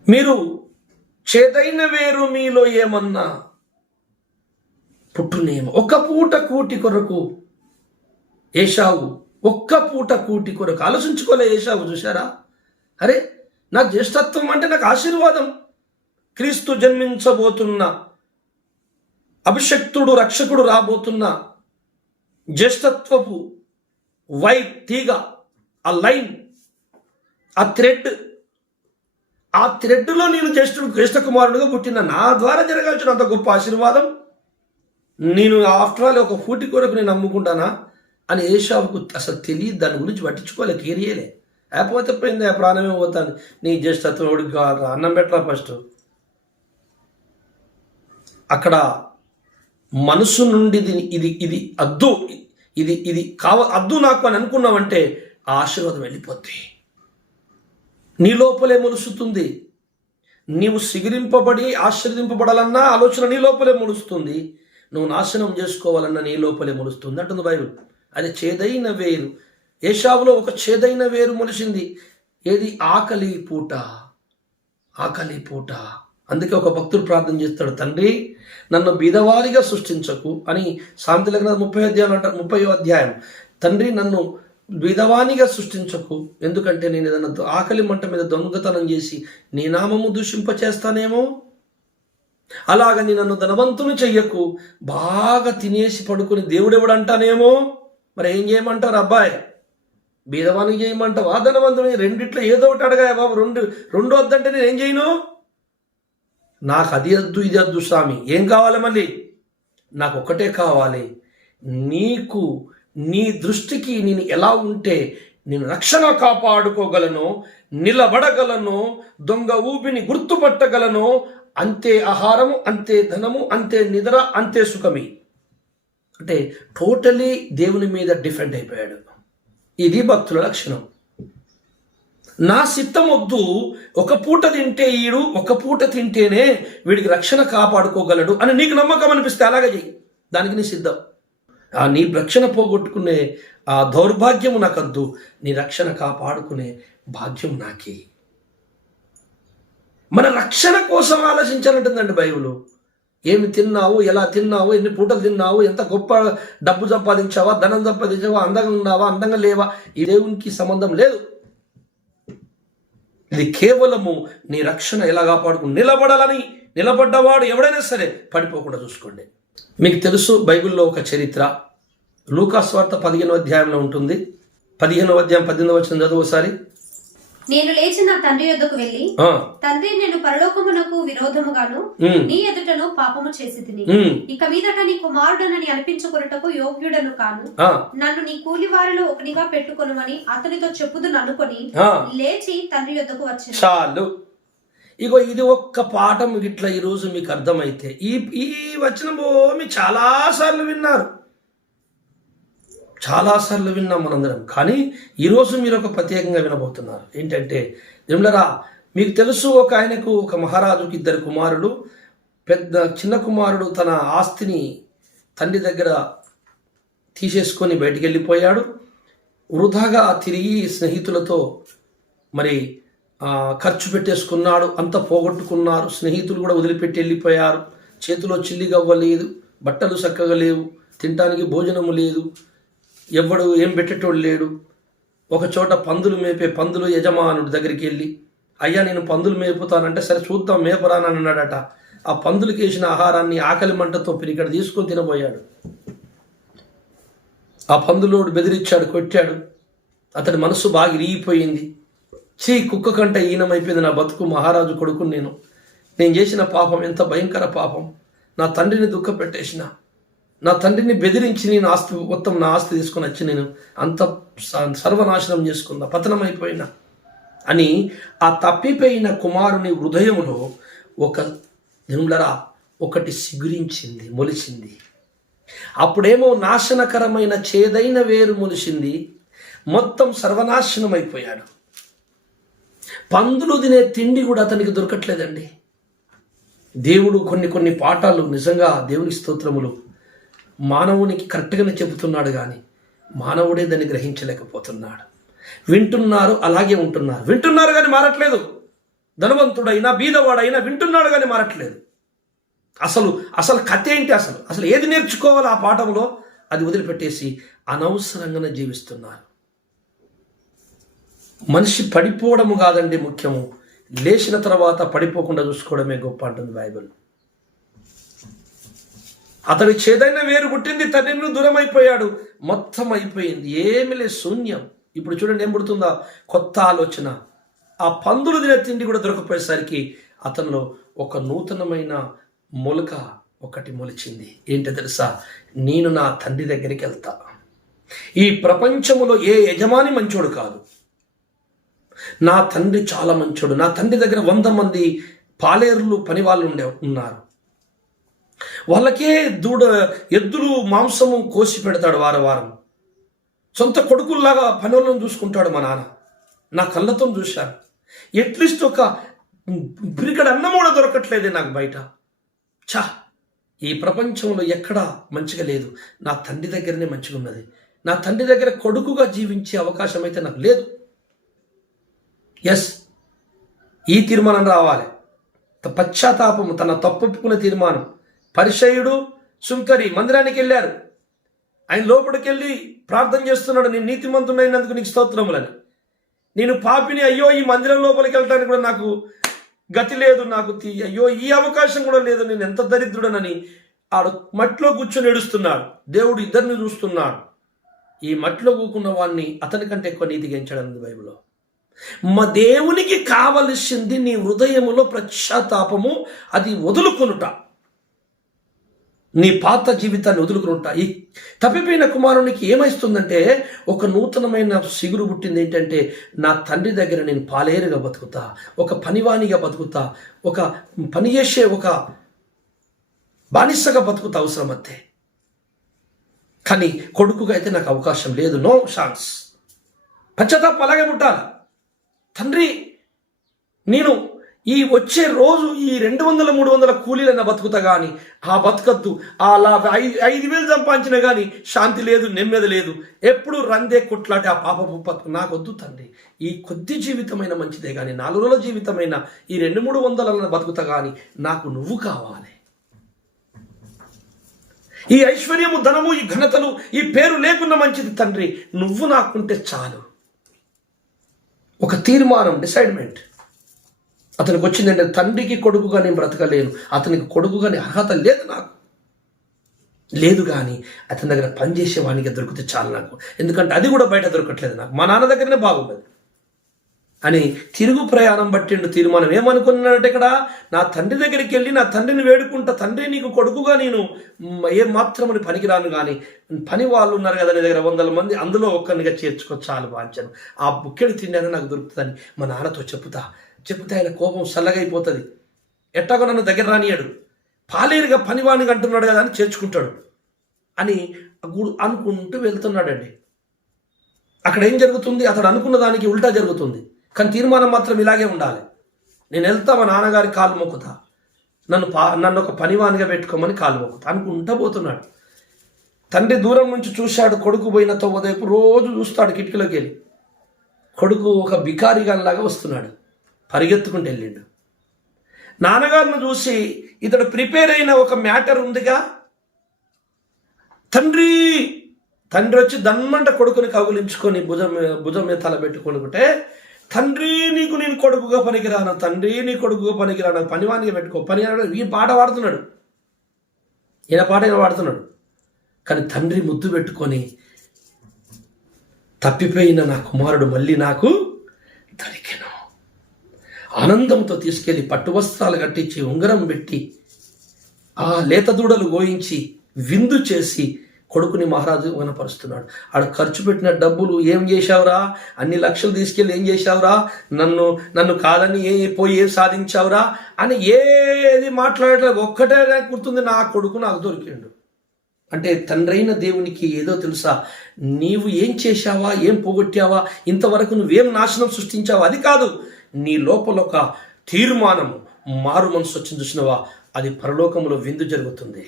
మీరు చేదైన వేరు మీలో ఏమన్నా పుట్టునేమో. ఒక్క పూట కూటి కొరకు ఏశావు, ఒక్క పూట కూటి కొరకు ఆలోచించుకోలే ఏశావు. చూశారా? అరే నాకు జ్యేష్ఠత్వం అంటే నాకు ఆశీర్వాదం. క్రీస్తు జన్మించబోతున్న అభిషక్తుడు రక్షకుడు రాబోతున్న జ్యేష్ఠత్వపు వైట్ తీగ, ఆ లైన్, ఆ థ్రెడ్లో నేను జ్యేష్ఠ కుమారుడుగా పుట్టిన నా ద్వారా జరగాల్సిన అంత గొప్ప ఆశీర్వాదం నేను ఆఫ్టర్ ఆల్ ఒక పూటి కొరకు నేను నమ్ముకుంటానా అని ఏశావుకు అసలు తెలియదు. దాని గురించి పట్టించుకోలే, కేరియలే. లేకపోతే పోయింది, ఆ ప్రాణమే పోతాను. నీ జ్యేష్ఠత్వం ఎవడికి కావాలి, అన్నం పెట్టరా ఫస్ట్. అక్కడ మనసు నుండి ఇది అద్దు, ఇది అద్దు నాకు అని అనుకున్నావంటే ఆ ఆశీర్వాదం వెళ్ళిపోద్ది. నీ లోపలే మొలుస్తుంది. నీవు సిగిరింపబడి ఆశీర్వదింపబడాలన్నా ఆలోచన నీ లోపలే మొలుస్తుంది. నువ్వు నాశనం చేసుకోవాలన్నా నీ లోపలే మొలుస్తుంది అంటుంది బైబిల్. అది చేదైన వేరు. ఏశావులో ఒక చేదైన వేరు మొలిసింది. ఏది? ఆకలి పూట. అందుకే ఒక భక్తుడు ప్రార్థన చేస్తాడు, తండ్రి నన్ను బీదవారిగా సృష్టించకు అని. సామెతల గ్రంథం 30వ అధ్యాయం. తండ్రి నన్ను బీదవానిగా సృష్టించకు, ఎందుకంటే నేను ఏదైనా ఆకలి మంట మీద దొంగతనం చేసి నీ నామము దూషింపచేస్తానేమో. అలాగని నన్ను ధనవంతుని చెయ్యకు, బాగా తినేసి పడుకుని దేవుడెవడు అంటానేమో. మరి ఏం చేయమంటారు అబ్బాయి? బీదవానికి చేయమంటావా, ధనవంతుని? రెండిట్లో ఏదో ఒకటి అడగాయ బాబు. రెండు వద్దంటే నేను ఏం చేయను? నాకు అది వద్దు ఇది వద్దు స్వామి. ఏం కావాలి మళ్ళీ? నాకు ఒక్కటే కావాలి, నీకు నీ దృష్టికి నేను ఎలా ఉంటే నేను రక్షణ కాపాడుకోగలను, నిలబడగలను, దొంగ ఊపిని గుర్తుపట్టగలను, అంతే ఆహారము, అంతే ధనము, అంతే నిద్ర, అంతే సుఖమి. అంటే టోటలీ దేవుని మీద డిపెండ్ అయిపోయాడు. ఇది భక్తుల లక్షణం. నా సిద్ధం వద్దు, ఒక పూట తింటే ఒక పూట తింటేనే వీడికి రక్షణ కాపాడుకోగలడు అని నీకు నమ్మకం అనిపిస్తే అలాగే చెయ్యి, దానికి నీ సిద్ధం. నీ రక్షణ పోగొట్టుకునే ఆ దౌర్భాగ్యము నాకద్దు, నీ రక్షణ కాపాడుకునే భాగ్యం నాకే. మన రక్షణ కోసం ఆలోచించాలంటుందండి బైబిల్. ఏమి తిన్నావు, ఎలా తిన్నావు, ఎన్ని పూటలు తిన్నావు, ఎంత గొప్ప డబ్బు సంపాదించావా, ధనం సంపాదించావా, అందంగా ఉన్నావా, అందంగా లేవా, ఈ దేవునికి సంబంధం లేదు. ఇది కేవలము నీ రక్షణ ఎలా కాపాడుకుని నిలబడాలని, నిలబడ్డవాడు ఎవడైనా సరే పడిపోకుండా చూసుకోండి. మీకు తెలుసు బైబిల్లో ఒక చరిత్ర, లూకా సువార్త 15వ అధ్యాయంలో ఉంటుంది. 15వ అధ్యాయం 18వ వచనం చదువు ఒకసారి. నేను లేచి నా తండ్రి యొద్దకు వెళ్ళి, తండ్రి, నేను పరలోకమునకు విరోధముగాను నీ ఎదుటను పాపము చేసి తిని, ఇక మీదట నీ కుమారుడనని అనిపించుకొనుటకు యోగ్యుడను కాను, నన్ను నీ కూలి వారిలో ఒకనిగా పెట్టుకొనుమని అతనితో చెప్పుదును అనుకొని లేచి తండ్రి యొద్దకు వచ్చాను. చాలు. ఇగో ఇది ఒక్క పాఠం ఇట్లా ఈరోజు మీకు అర్థమైతే, ఈ వచనము మీరు చాలాసార్లు విన్నారు, చాలాసార్లు విన్నాం మనందరం. కానీ ఈరోజు మీరు ఒక ప్రత్యేకంగా వినబోతున్నారు. ఏంటంటే నిమ్లరా, మీకు తెలుసు ఒక ఆయనకు, ఒక మహారాజుకి 2 కుమారులు. చిన్న కుమారుడు తన ఆస్తిని తండ్రి దగ్గర తీసేసుకొని బయటికి వెళ్ళిపోయాడు. వృధాగా తిరిగి స్నేహితులతో మరి ఖర్చు పెట్టేసుకున్నాడు, అంతా పోగొట్టుకున్నారు. స్నేహితులు కూడా వదిలిపెట్టి వెళ్ళిపోయారు. చేతిలో చిల్లిగవ్వలేదు, బట్టలు చక్కగా లేవు, తినడానికి భోజనము లేదు, ఎవడు ఏం పెట్టేటోడు లేడు. ఒక చోట పందులు మేపే పందులు యజమానుడి దగ్గరికి వెళ్ళి, అయ్యా నేను పందులు మేపుతానంటే, సరే చూద్దాం మేపరానని అన్నాడట. ఆ పందులకి వేసిన ఆహారాన్ని ఆకలి మంటతో పిరికడ తీసుకొని తినబోయాడు. ఆ పందులోడు బెదిరించాడు, కొట్టాడు. అతడి మనసు బాగా ఇరిగిపోయింది. కుక్క కంటే ఈనమైపోయింది నా బతుకు, మహారాజు కొడుకు నేను చేసిన పాపం ఎంత భయంకర పాపం, నా తండ్రిని దుఃఖ పెట్టేసిన, నా తండ్రిని బెదిరించి నేను మొత్తం నా ఆస్తి తీసుకొని వచ్చి నేను అంత సర్వనాశనం చేసుకున్నా, పతనమైపోయినా అని ఆ తప్పిపోయిన కుమారుని హృదయములో ఒకటి సిగురించింది, మొలిచింది. అప్పుడేమో నాశనకరమైన చేదైన వేరు మొలిచింది. మొత్తం సర్వనాశనం అయిపోయాడు. పందులు తినే తిండి కూడా అతనికి దొరకట్లేదండి. దేవుడు కొన్ని పాఠాలు నిజంగా దేవుని స్తోత్రములు మానవునికి కరెక్ట్గానే చెబుతున్నాడు, కానీ మానవుడే దాన్ని గ్రహించలేకపోతున్నాడు. వింటున్నారు, అలాగే ఉంటున్నారు, వింటున్నారు కానీ మారట్లేదు. ధనవంతుడైనా బీదవాడైనా వింటున్నాడు కానీ మారట్లేదు. అసలు కథ ఏంటి, అసలు ఏది నేర్చుకోవాలి ఆ పాఠంలో అది వదిలిపెట్టేసి అనవసరంగానే జీవిస్తున్నారు. మనిషి పడిపోవడము కాదండి ముఖ్యము, లేచిన తర్వాత పడిపోకుండా చూసుకోవడమే గొప్ప అంటుంది బైబిల్. అతడి చేదైన వేరు పుట్టింది, తండ్రిని దూరం అయిపోయాడు, మొత్తం అయిపోయింది, ఏమి లేదు, శూన్యం. ఇప్పుడు చూడండి ఏం పుడుతుందా, కొత్త ఆలోచన. ఆ పందులు తినే తిండి కూడా దొరకపోయేసరికి అతనిలో ఒక నూతనమైన మొలక ఒకటి మొలిచింది. ఏంటో తెలుసా, నేను నా తండ్రి దగ్గరికి వెళ్తా. ఈ ప్రపంచములో ఏ యజమాని మంచోడు కాదు, నా తండ్రి చాలా మంచోడు. నా తండ్రి దగ్గర 100 మంది పాలేరులు పని వాళ్ళు ఉన్నారు. వాళ్ళకే ఎద్దులు మాంసము కోసి పెడతాడు వారం. సొంత కొడుకుల్లాగా పనులను చూసుకుంటాడు మా నాన్న. నా కళ్ళతో చూశాను. అట్లీస్ట్ ఒక పిరికడ అన్నం కూడా దొరకట్లేదే నాకు బయట. ఈ ప్రపంచంలో ఎక్కడా మంచిగా లేదు, నా తండ్రి దగ్గరనే మంచిగా ఉన్నది. నా తండ్రి దగ్గర కొడుకుగా జీవించే అవకాశం అయితే నాకు లేదు. ఈ తీర్మానం రావాలి, పశ్చాత్తాపము, తన తప్పుకునే తీర్మానం. పరిసయ్యుడు సుంకరి మందిరానికి వెళ్ళారు. ఆయన లోపలికి వెళ్ళి ప్రార్థన చేస్తున్నాడు, నేను నీతిమంతుడైనందుకు నీకు స్తోత్రములని. నేను పాపిని, అయ్యో ఈ మందిరం లోపలికి వెళ్ళడానికి కూడా నాకు గతి లేదు, నాకు అయ్యో ఈ అవకాశం కూడా లేదు, నేను ఎంత దరిద్రుడనని ఆడు మట్టిలో కూర్చొని ఏడుస్తున్నాడు. దేవుడు ఇద్దరిని చూస్తున్నాడు. ఈ మట్టిలో కూకున్న వాడిని అతని కంటే ఎక్కువ నీతిగా ఎంచాడన్నది బైబిల్లో. మా దేవునికి కావలసింది నీ హృదయములో పశ్చాత్తాపము, అది వదులుకొనుట, నీ పాత జీవితాన్ని వదులుకునుంటా. ఈ తప్పిపోయిన కుమారునికి ఏమైస్తుందంటే ఒక నూతనమైన సిగురు పుట్టింది. ఏంటంటే నా తండ్రి దగ్గర నేను పాలేరుగా బతుకుతా, ఒక పనివానిగా బతుకుతా, ఒక పని చేసే ఒక బానిసగా బతుకుతా అవసరం అంతే. కానీ కొడుకుగా అయితే నాకు అవకాశం లేదు, నో ఛాన్స్. పశ్చాత్తాపం అలాగే పుట్టాలి. తండ్రి, నేను ఈ వచ్చే రోజు ఈ 200 300 కూలీలన్న బతుకుతా కానీ ఆ బతుకద్దు, అలా 5,000 సంపాదించినా కానీ శాంతి లేదు, నెమ్మది లేదు, ఎప్పుడు రందే కొట్లాటి ఆ పాపపు బతుకు నాకొద్దు తండ్రి. ఈ కొద్ది జీవితమైన మంచిదే కానీ 4 రోజుల జీవితమైన ఈ 200-300 బతుకుతా కానీ నాకు నువ్వు కావాలి. ఈ ఐశ్వర్యము, ధనము, ఈ ఘనతలు, ఈ పేరు లేకున్నా మంచిది తండ్రి, నువ్వు నాకుంటే చాలు. ఒక తీర్మానం, డిసైడ్మెంట్ అతనికి వచ్చిందంటే తండ్రికి కొడుకుగా నేను బ్రతకలేను, అతనికి కొడుకుగానే అర్హత లేదు నాకు, లేదు కానీ అతని దగ్గర పనిచేసేవానికి దొరికితే చాలు నాకు, ఎందుకంటే అది కూడా బయట దొరకట్లేదు నాకు, మా నాన్న దగ్గరనే బాగున్నది అని తిరుగు ప్రయాణం బట్టిండు తీర్మానం. ఏమనుకున్నాడంటే ఇక్కడ నా తండ్రి దగ్గరికి వెళ్ళి నా తండ్రిని వేడుకుంటా, తండ్రి నీకు కొడుకుగా నేను ఏం మాత్రమని పనికిరాను, కానీ పని వాళ్ళు ఉన్నారు కదా నీ దగ్గర 100 మంది, అందులో ఒక్కరినిగా చేర్చుకో చాలు వాంచాను, ఆ బుక్కెడు తిండాను నాకు దొరుకుతుందని మా నాన్నతో చెప్తే ఆయన కోపం చల్లగైపోతుంది. ఎట్టాగో నన్ను దగ్గర రానియాడు, పాలేరుగా పనివాణిగా అంటున్నాడు కదా అని చేర్చుకుంటాడు అని అనుకుంటూ వెళ్తున్నాడండి. అక్కడ ఏం జరుగుతుంది? అతడు అనుకున్న దానికి ఉల్టా జరుగుతుంది. కానీ తీర్మానం మాత్రం ఇలాగే ఉండాలి. నేను వెళ్తా మా నాన్నగారి కాలు మొక్కుతా, నన్ను ఒక పనివానిగా పెట్టుకోమని కాలు మొక్కుతా అనుకుంటా పోతున్నాడు. తండ్రి దూరం నుంచి చూశాడు, కొడుకు పోయిన తొవ్వదైపు రోజు చూస్తాడు కిటికీలోకి వెళ్ళి. కొడుకు ఒక బికారిగాలాగా వస్తున్నాడు, పరిగెత్తుకుంటూ వెళ్ళిండు. నాన్నగారిని చూసి ఇతడు ప్రిపేర్ అయిన ఒక మ్యాటర్ ఉందిగా, తండ్రి వచ్చి దన్మంట కొడుకుని కౌగులించుకొని భుజం మీద తల పెట్టుకొనుకుంటే, తండ్రి నీకు నేను కొడుకుగా పనికిరాను, తండ్రి నీ కొడుకుగా పనికిరాను, పనివానిగా పెట్టుకో, పని ఈ పాట పాడుతున్నాడు, ఈయన పాట పాడుతున్నాడు. కానీ తండ్రి ముద్దు పెట్టుకొని తప్పిపోయిన నా కుమారుడు మళ్ళీ నాకు దొరికెను, ఆనందంతో తీసుకెళ్లి పట్టు వస్త్రాలు కట్టించి ఉంగరం పెట్టి ఆ లేత దూడలు గోయించి విందు చేసి కొడుకుని మహారాజు వనపరుస్తున్నాడు. ఆడ ఖర్చు పెట్టిన డబ్బులు ఏం చేశావురా, అన్ని లక్షలు తీసుకెళ్ళి ఏం చేశావురా, నన్ను కాదని పోయి ఏం సాధించావురా అని ఏది మాట్లాడలేదు. ఒక్కటే గుర్తుంది, నా కొడుకు నాకు దొరికిండు. అంటే తండ్రైన దేవునికి ఏదో తెలుసా, నీవు ఏం చేశావా, ఏం పోగొట్టావా, ఇంతవరకు నువ్వేం నాశనం సృష్టించావా, అది కాదు, నీ లోపల ఒక తీర్మానము, మారు మనసు వచ్చింది చూసినవా, అది పరలోకంలో విందు జరుగుతుంది.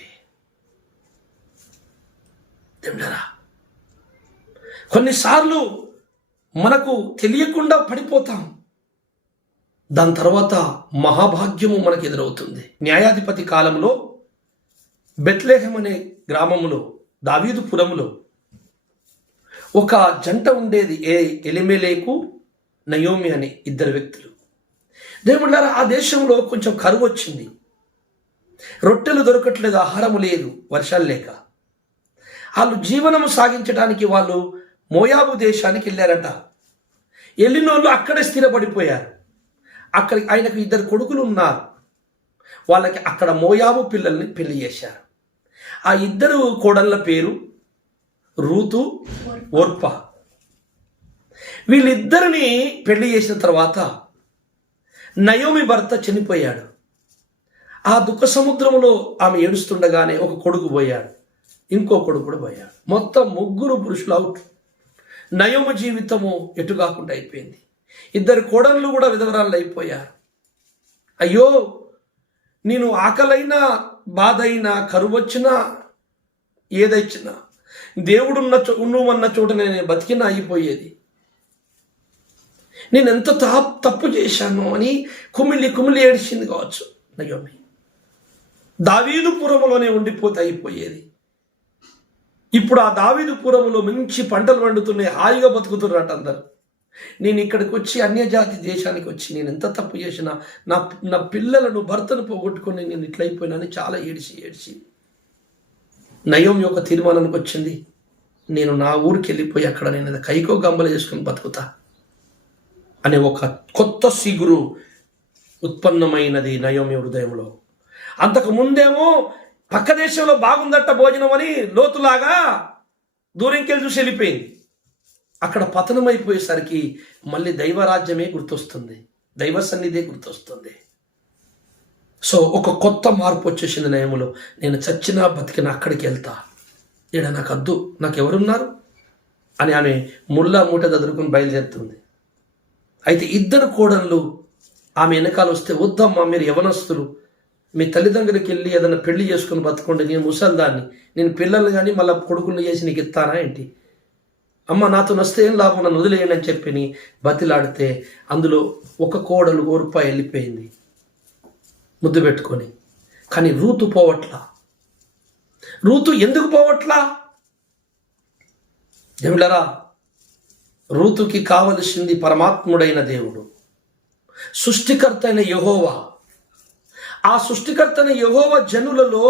దేవుడారా, కొన్నిసార్లు మనకు తెలియకుండా పడిపోతాం, దాని తర్వాత మహాభాగ్యము మనకు ఎదురవుతుంది. న్యాయాధిపతి కాలంలో బెత్లెహెం అనే గ్రామములో, దావీదుపురములో ఒక జంట ఉండేది, ఎలిమెలేకు నయోమి అనే 2 వ్యక్తులు. దేవుడారా, ఆ దేశంలో కొంచెం కరువు వచ్చింది, రొట్టెలు దొరకట్లేదు, ఆహారము లేదు, వర్షాలు లేక. వాళ్ళు జీవనము సాగించడానికి వాళ్ళు మోయాబు దేశానికి వెళ్ళారట. వెళ్ళినోళ్ళు అక్కడే స్థిరపడిపోయారు. ఆయనకు 2 కొడుకులు ఉన్నారు, వాళ్ళకి అక్కడ మోయాబు పిల్లల్ని పెళ్లి చేశారు. ఆ 2 కోడళ్ళ పేరు రూతు, ఓర్పా. వీళ్ళిద్దరిని పెళ్లి చేసిన తర్వాత నయోమి భర్త చనిపోయాడు. ఆ దుఃఖ సముద్రంలో ఆమె ఏడుస్తుండగానే ఒక కొడుకు పోయాడు, ఇంకో కొడుకు కూడా పోయాడు. మొత్తం 3 పురుషులు అవుట్. నయోమి జీవితము ఎటు కాకుండా అయిపోయింది. 2 కోడళ్ళు కూడా విధవరాళ్ళు అయిపోయారు. అయ్యో, నేను ఆకలైనా, బాధ అయినా, కరువు వచ్చినా, ఏదైనా దేవుడున్న చోట నేను బతికినా అయిపోయేది. నేను ఎంత తప్పు చేశాను అని కుమిలి ఏడిచింది కావచ్చు నయోమి. దావీదుపురములోనే ఉండిపోతే అయిపోయేది. ఇప్పుడు ఆ దావీదుపురములో మంచి పంటలు పండుతున్నాయి, హాయిగా బతుకుతున్నట్టు అందరు. నేను ఇక్కడికి వచ్చి అన్యజాతి దేశానికి వచ్చి నేను ఎంత తప్పు చేసినా, నా పిల్లలను, భర్తను పోగొట్టుకొని నేను ఇట్లయిపోయినానని చాలా ఏడిచి నయోమి యొక్క తీర్మానానికి వచ్చింది, నేను నా ఊరికి వెళ్ళిపోయి అక్కడ నేను కైకో గంబలు చేసుకుని బతుకుతా అనే ఒక కొత్త సిగురు ఉత్పన్నమైనది నయోమి హృదయంలో. అంతకు ముందేమో పక్క దేశంలో బాగుందట భోజనం అని లోతులాగా దూరంకెళ్ళి చూసి వెళ్ళిపోయింది. అక్కడ పతనం అయిపోయేసరికి మళ్ళీ దైవరాజ్యమే గుర్తొస్తుంది, దైవ సన్నిధే గుర్తొస్తుంది. సో ఒక కొత్త మార్పు వచ్చేసింది నయములో. నేను చచ్చినా బతికినా అక్కడికి వెళ్తా, ఈడ నాకు వద్దు, నాకు ఎవరున్నారు అని ఆమె ముళ్ళ మూట దదురుకుని బయలుదేరుతుంది. అయితే 2 కోడళ్ళు ఆమె వెనకాల వస్తే, వద్దమ్మా మీరు యవనస్తులు, మీ తల్లిదండ్రులకి వెళ్ళి ఏదైనా పెళ్లి చేసుకుని బతుకోండి, నేను ముసల్దాన్ని, నేను పిల్లల్ని కానీ మళ్ళీ కొడుకులు చేసి నీకు ఇస్తానా ఏంటి, అమ్మ నాతో వస్తే ఏం లాభం, నన్ను వదిలేయండి అని చెప్పి బతిలాడితే అందులో ఒక కోడలు ఓర్పా వెళ్ళిపోయింది ముద్దు పెట్టుకొని. కానీ రూతు పోవట్లా. రూతు ఎందుకు పోవట్లా? దేవుళ్ళరా, రూతుకి కావలసింది పరమాత్ముడైన దేవుడు, సృష్టికర్త అయిన యెహోవా. ఆ సృష్టికర్త అయిన యెహోవా జనులలో,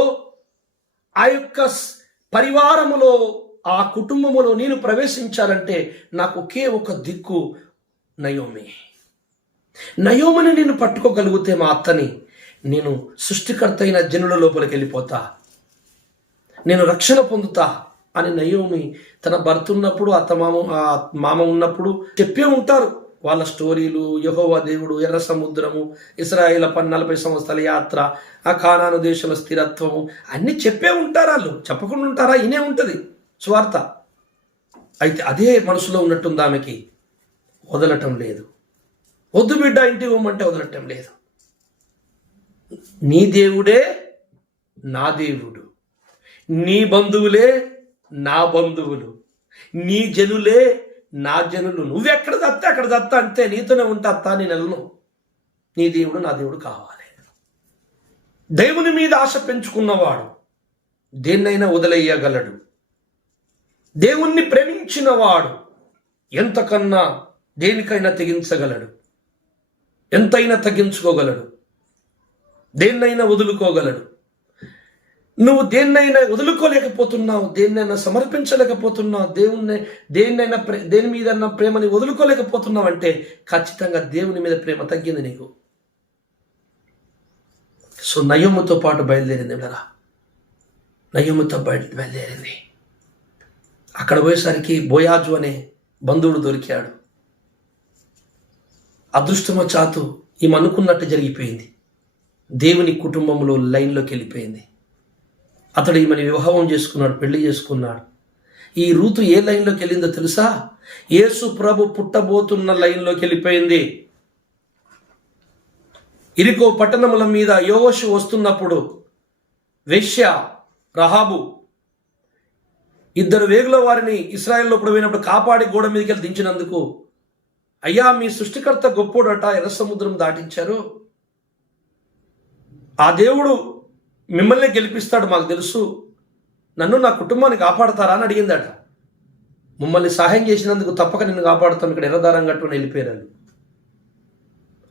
ఆ యొక్క పరివారములో, ఆ కుటుంబములో నేను ప్రవేశించాలంటే నాకు ఒకే ఒక దిక్కు నయోమి. నయోమిని నేను పట్టుకోగలిగితే మా అత్తని, నేను సృష్టికర్త అయిన జనుల లోపలికి వెళ్ళిపోతా, నేను రక్షణ పొందుతా అని నయోమి తన భర్త ఉన్నప్పుడు, మామ ఉన్నప్పుడు చెప్పే ఉంటారు వాళ్ళ స్టోరీలు. యెహోవా దేవుడు, ఎర్ర సముద్రము, ఇశ్రాయేల్ 40 సంవత్సరాల యాత్ర, ఆ కానాను దేశంలో స్థిరత్వము అన్నీ చెప్పే ఉంటారు. వాళ్ళు చెప్పకుండా ఉంటారా? ఇనే ఉంటుంది స్వార్థ. అయితే అదే మనసులో ఉన్నట్టుంది ఆమెకి, వదలటం లేదు. వద్దు బిడ్డ ఇంటికి పోమంటే వదలటం లేదు. నీ దేవుడే నా దేవుడు, నీ బంధువులే నా బంధువులు, నీ జనులే నా జనులు, నువ్వెక్కడ దత్తా అక్కడ దత్తా, అంతే, నీతోనే ఉంటా అత్తా, నేను వెళ్ళను. నీ దేవుడు నా దేవుడు కావాలి. దేవుని మీద ఆశ పెంచుకున్నవాడు దేన్నైనా వదిలేయగలడు. దేవుణ్ణి ప్రేమించిన వాడు ఎంతకన్నా దేనికైనా తెగించగలడు, ఎంతైనా తగ్గించుకోగలడు, దేన్నైనా వదులుకోగలడు. నువ్వు దేన్నైనా వదులుకోలేకపోతున్నావు, దేన్నైనా సమర్పించలేకపోతున్నావు, దేని మీద ప్రేమని వదులుకోలేకపోతున్నావు అంటే ఖచ్చితంగా దేవుని మీద ప్రేమ తగ్గింది నీకు. సో నయోముతో పాటు బయలుదేరింది కదా, నయోముతో బయలుదేరింది. అక్కడ పోయేసరికి బోయాజు అనే బంధువుడు దొరికాడు. అదృష్టవశాత్తు ఈమె అనుకున్నట్టు జరిగిపోయింది. దేవుని కుటుంబంలో లైన్లోకి వెళ్ళిపోయింది. అతడు ఈమెని వివాహం చేసుకున్నాడు, పెళ్లి చేసుకున్నాడు. ఈ రూతు ఏ లైన్లోకి వెళ్ళిందో తెలుసా? యేసు ప్రభు పుట్టబోతున్న లైన్లోకి వెళ్ళిపోయింది. ఇరికో పట్టణముల మీద యోషు వస్తున్నప్పుడు వేశ్య రహాబు ఇద్దరు వేగుల వారిని ఇశ్రాయేల్లో పోయినప్పుడు కాపాడి గోడ మీదకి వెళ్ళి దించినందుకు, అయ్యా మీ సృష్టికర్త గొప్పోడట, ఎర్ర సముద్రం దాటించారు, ఆ దేవుడు మిమ్మల్ని గెలిపిస్తాడు మాకు తెలుసు, నన్ను నా కుటుంబాన్ని కాపాడతారా అని అడిగిందట. మమ్మల్ని సహాయం చేసినందుకు తప్పక నిన్ను కాపాడుతాం, ఇక్కడ ఎర్రదారం కట్టుకుని వెళ్ళిపోయారు.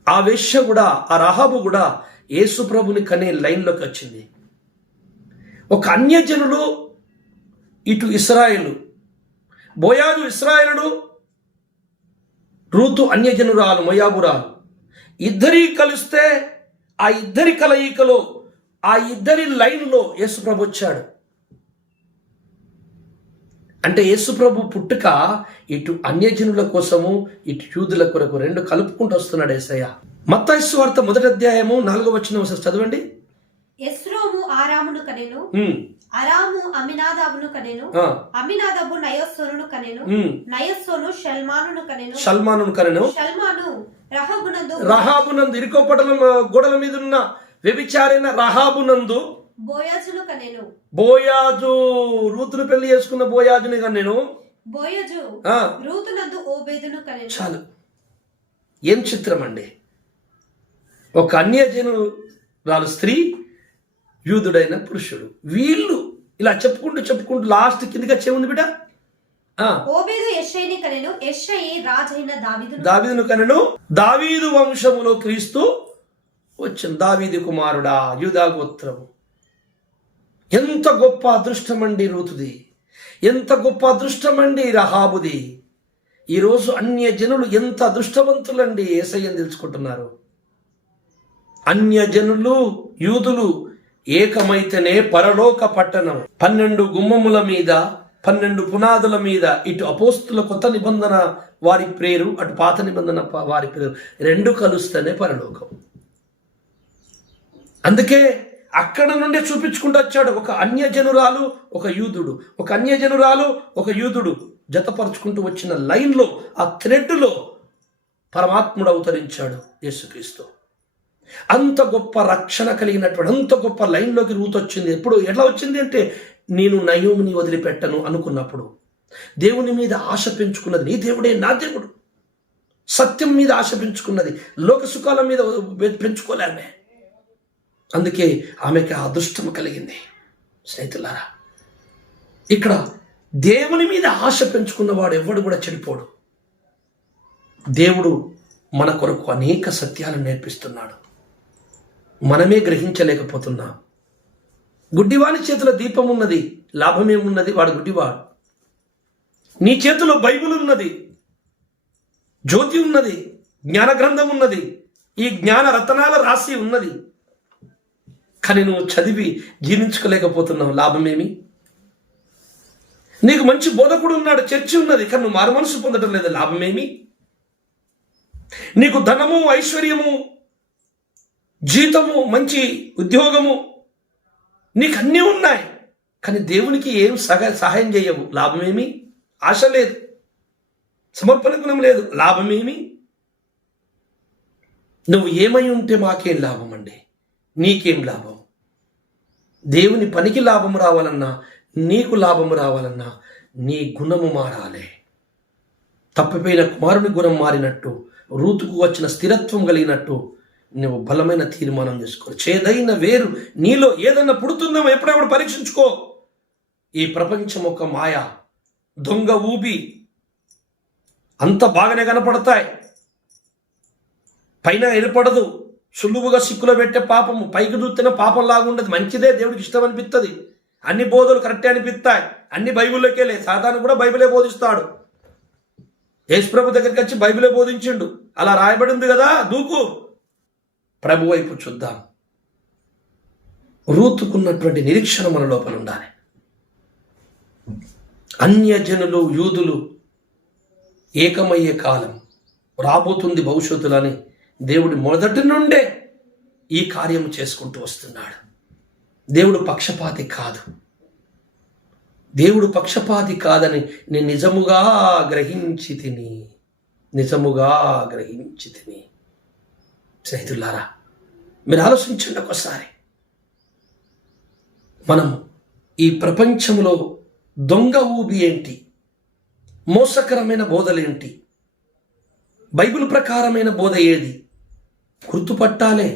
ఆ వేశ్య కూడా, ఆ రహాబు కూడా యేసు ప్రభుని కనే లైన్లోకి వచ్చింది. ఒక అన్యజనులు ఇటు ఇశ్రాయేలు, బోయాజు ఇశ్రాయేలుడు, రూతు అన్యజనురాలు మొయాబురాలు, ఇద్దరి కలిస్తే ఆ ఇద్దరి కలయికలో, ఆ ఇద్దరి లైన్లో యేసుప్రభు వచ్చాడు. అంటే యేసుప్రభు పుట్టుక ఇటు అన్యజనుల కోసము, ఇటు యూదుల కొరకు రెండు కలుపుకుంటూ వస్తున్నాడు యేసయ్య. మత్తయి సువార్త 1వ అధ్యాయము 4వ వచనం చదవండి. ఎస్రోము ఆరామును కనెను, అరాము అమినాదాబును కనెను, అమినాదాబు నయస్సోనును కనెను, నయస్సోను షల్మానును కనెను, షల్మాను రహాబునందు ఇరుకో పట్టణం గోడల మీద ఉన్న వ్యభిచారైన రహాబునందు బోయాజును కనెను. బోయాజు రూతును పెళ్లి చేసుకున్న బోయాజుని కనెను. బోయాజు రూతునందు ఓబేదును కనెను. చాలు. ఏం చిత్రం అండి! ఒక అన్యజనురాలు స్త్రీ, యూదుడైన పురుషుడు, వీళ్ళు ఇలా చెప్పుకుంటూ లాస్ట్ కిందికి వచ్చే ఉంది బిడ్డ. ఓబేదు యెషయిని కనెను, యెషయి రాజైన దావీదును కనెను. దావీదు వంశములో క్రీస్తు వచ్చిన దావీదు కుమారుడా, యూదా గోత్రము. ఎంత గొప్ప అదృష్టం అండి రూతుది, ఎంత గొప్ప అదృష్టం అండి రహాబుది. ఈరోజు అన్యజనులు ఎంత అదృష్టవంతులండి యేసయ్యను తెలుసుకుంటున్నారు. అన్యజనులు యూదులు ఏకమైతేనే పరలోక పట్టణం. 12 గుమ్మముల మీద, 12 పునాదుల మీద, ఇటు అపోస్తుల కొత్త నిబంధన వారి పేరు, అటు పాత నిబంధన వారి పేరు, రెండు కలుస్తేనే పరలోకం. అందుకే అక్కడ నుండి చూపించుకుంటూ వచ్చాడు. ఒక అన్యజనురాలు, ఒక యూదుడు, ఒక అన్యజనురాలు, ఒక యూదుడు జతపరుచుకుంటూ వచ్చిన లైన్లో, ఆ థ్రెడ్లో పరమాత్ముడు అవతరించాడు యేసుక్రీస్తు. అంత గొప్ప రక్షణ కలిగినటువంటి అంత గొప్ప లైన్లోకి రూతు వచ్చింది. ఎప్పుడు ఎట్లా వచ్చింది అంటే, నేను నయోమిని వదిలిపెట్టను అనుకున్నప్పుడు, దేవుని మీద ఆశ పెంచుకున్నది. నీ దేవుడే నా దేవుడు, సత్యం మీద ఆశ పెంచుకున్నది, లోక సుఖాల మీద పెంచుకోలేమే. అందుకే ఆమెకి ఆ అదృష్టం కలిగింది. స్నేహితులారా, ఇక్కడ దేవుని మీద ఆశ పెంచుకున్నవాడు ఎవడు కూడా చెడిపోడు. దేవుడు మన కొరకు అనేక సత్యాలను నేర్పిస్తున్నాడు, మనమే గ్రహించలేకపోతున్నాం. గుడ్డివాని చేతిలో దీపం ఉన్నది, లాభమేమున్నది? వాడు గుడ్డివాడు. నీ చేతిలో బైబిల్ ఉన్నది, జ్యోతి ఉన్నది, జ్ఞాన గ్రంథం ఉన్నది, ఈ జ్ఞాన రతనాల రాశి ఉన్నది. కానీ నువ్వు చదివి జీర్ణించుకోలేకపోతున్నావు, లాభమేమి? నీకు మంచి బోధకుడు ఉన్నాడు, చర్చి ఉన్నది, కానీ నువ్వు మారు మనసు పొందడం లేదు, లాభమేమి? నీకు ధనము, ఐశ్వర్యము, జీతము, మంచి ఉద్యోగము, నీకు అన్నీ ఉన్నాయి, కానీ దేవునికి ఏం సహాయం చేయవు, లాభమేమి? ఆశ లేదు, సమర్పణ గుణం లేదు, లాభమేమి? నువ్వు ఏమై ఉంటే మాకేం లాభం అండి? నీకేం లాభం? దేవుని పనికి లాభము రావాలన్నా, నీకు లాభము రావాలన్నా నీ గుణము మారాలి. తప్పిపోయిన కుమారుని గుణం మారినట్టు, రూతుకు వచ్చిన స్థిరత్వం కలిగినట్టు నువ్వు బలమైన తీర్మానం చేసుకో. చేదైన వేరు నీలో ఏదన్నా పుడుతుందేమో ఎప్పుడెప్పుడు పరీక్షించుకో. ఈ ప్రపంచం ఒక మాయ, దొంగ ఊబి, అంత బాగానే కనపడతాయి, పైన ఏర్పడదు, సులువుగా సిక్కులో పెట్టే పాపము, పైకి చూస్తేనే పాపం లాగా ఉండదు, మంచిదే, దేవుడికి ఇష్టం అనిపిస్తుంది, అన్ని బోధలు కరెక్టే అనిపిస్తాయి, అన్ని బైబిల్లోకే లే. సాతాను కూడా బైబిలే బోధిస్తాడు. యేసుప్రభు దగ్గరికి వచ్చి బైబిలే బోధించిండు, అలా రాయబడి ఉంది కదా, దూకు. ప్రభు వైపు చూద్దాం. రూతుకున్నటువంటి నిరీక్షణ మన లోపల ఉండాలి. అన్యజనులు, యూదులు ఏకమయ్యే కాలం రాబోతుంది భవిష్యత్తులని దేవుడు మొదటి నుండే ఈ కార్యం చేసుకుంటూ వస్తున్నాడు. దేవుడు పక్షపాతి కాదు. దేవుడు పక్షపాతి కాదని నేను నిజముగా గ్రహించి తిని. స్నేహితులారా, మీరు ఆలోచించండి ఒకసారి. మనం ఈ ప్రపంచంలో దొంగ ఊబి ఏంటి, మోసకరమైన బోధలేంటి, బైబిల్ ప్రకారమైన బోధ ఏది గుర్తుపట్టాలే.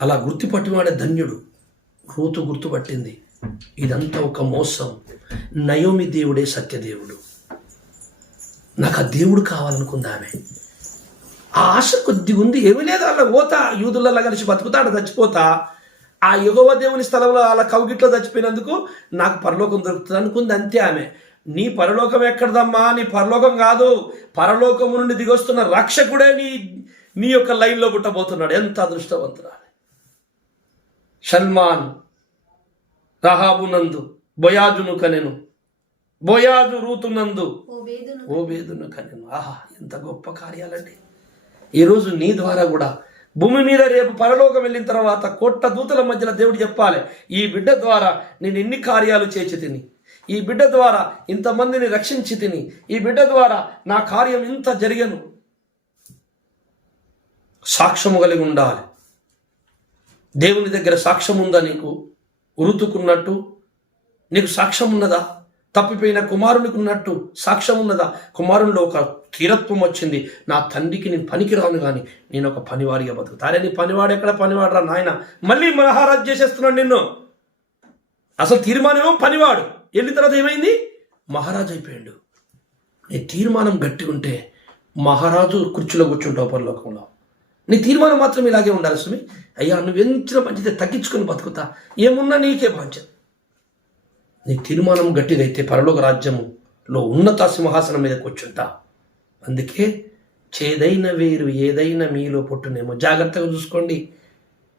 అలా గుర్తుపట్టివాడే ధన్యుడు. రూతు గుర్తుపట్టింది, ఇదంతా ఒక మోసం, నయోమి దేవుడే సత్యదేవుడు, నాకు ఆ దేవుడు కావాలనుకుందామే. ఆ ఆశ కొద్దిగా ఉంది, ఏమీ లేదు, అలా పోతా, యూదులలో కలిసి బతుకుతాడు, చచ్చిపోతా, ఆ యెహోవా దేవుని స్థలంలో అలా కౌగిట్లో చచ్చిపోయినందుకు నాకు పరలోకం దొరుకుతుంది అనుకుంది, అంతే. ఆమె నీ పరలోకం ఎక్కడదమ్మా? నీ పరలోకం కాదు, పరలోకము నుండి దిగొస్తున్న రక్షకుడే నీ యొక్క లైన్లో పుట్టబోతున్నాడు. ఎంత అదృష్టవంతురాలు. సల్మాన్ రహాబునందు బోయాజును కనెను, బోయాజు రూతునందు ఓబేదును కనెను. ఆహా, ఎంత గొప్ప కార్యాలండి. ఈరోజు నీ ద్వారా కూడా భూమి మీద రేపు పరలోకం వెళ్ళిన తర్వాత కోట్ల దూతల మధ్యలో దేవుడు చెప్పాలి, ఈ బిడ్డ ద్వారా నేను ఎన్ని కార్యాలు చేసి తిని, ఈ బిడ్డ ద్వారా ఇంతమందిని రక్షించి తిని, ఈ బిడ్డ ద్వారా నా కార్యం ఇంత జరిగను. సాక్ష్యము కలిగి ఉండాలి. దేవుని దగ్గర సాక్ష్యం ఉందా? నీకు ఉరుతుకున్నట్టు నీకు సాక్ష్యం ఉన్నదా? తప్పిపోయిన కుమారునికి ఉన్నట్టు సాక్ష్యం ఉన్నదా? కుమారునిలో ఒక స్థిరత్వం వచ్చింది, నా తండ్రికి నేను పనికిరాను, కానీ నేను ఒక పనివాడిగా బతుకుతానే. నీ పనివాడు ఎక్కడ పనివాడరా నాయన? మళ్ళీ మహారాజు చేసేస్తున్నాడు నిన్ను. అసలు తీర్మానమేమో పనివాడు, వెళ్ళిన తర్వాత ఏమైంది? మహారాజు అయిపోయాడు. నీ తీర్మానం గట్టి ఉంటే మహారాజు కుర్చీలో కూర్చుంటావు పరలోకంలో. నీ తీర్మానం మాత్రం ఇలాగే ఉండాలి. స్వామి, అయ్యా నువ్వు ఎంచిన మంచిదే, తగ్గించుకొని బతుకుతా, ఏమున్నా నీకే బాధ్యత. నీ తీర్మానం గట్టిదైతే పరలోక రాజ్యములో ఉన్నత సింహాసనం మీద కూర్చుంటా. అందుకే చేదైన వేరు ఏదైనా మీలో పుట్టునేమో, జాగ్రత్తగా చూసుకోండి.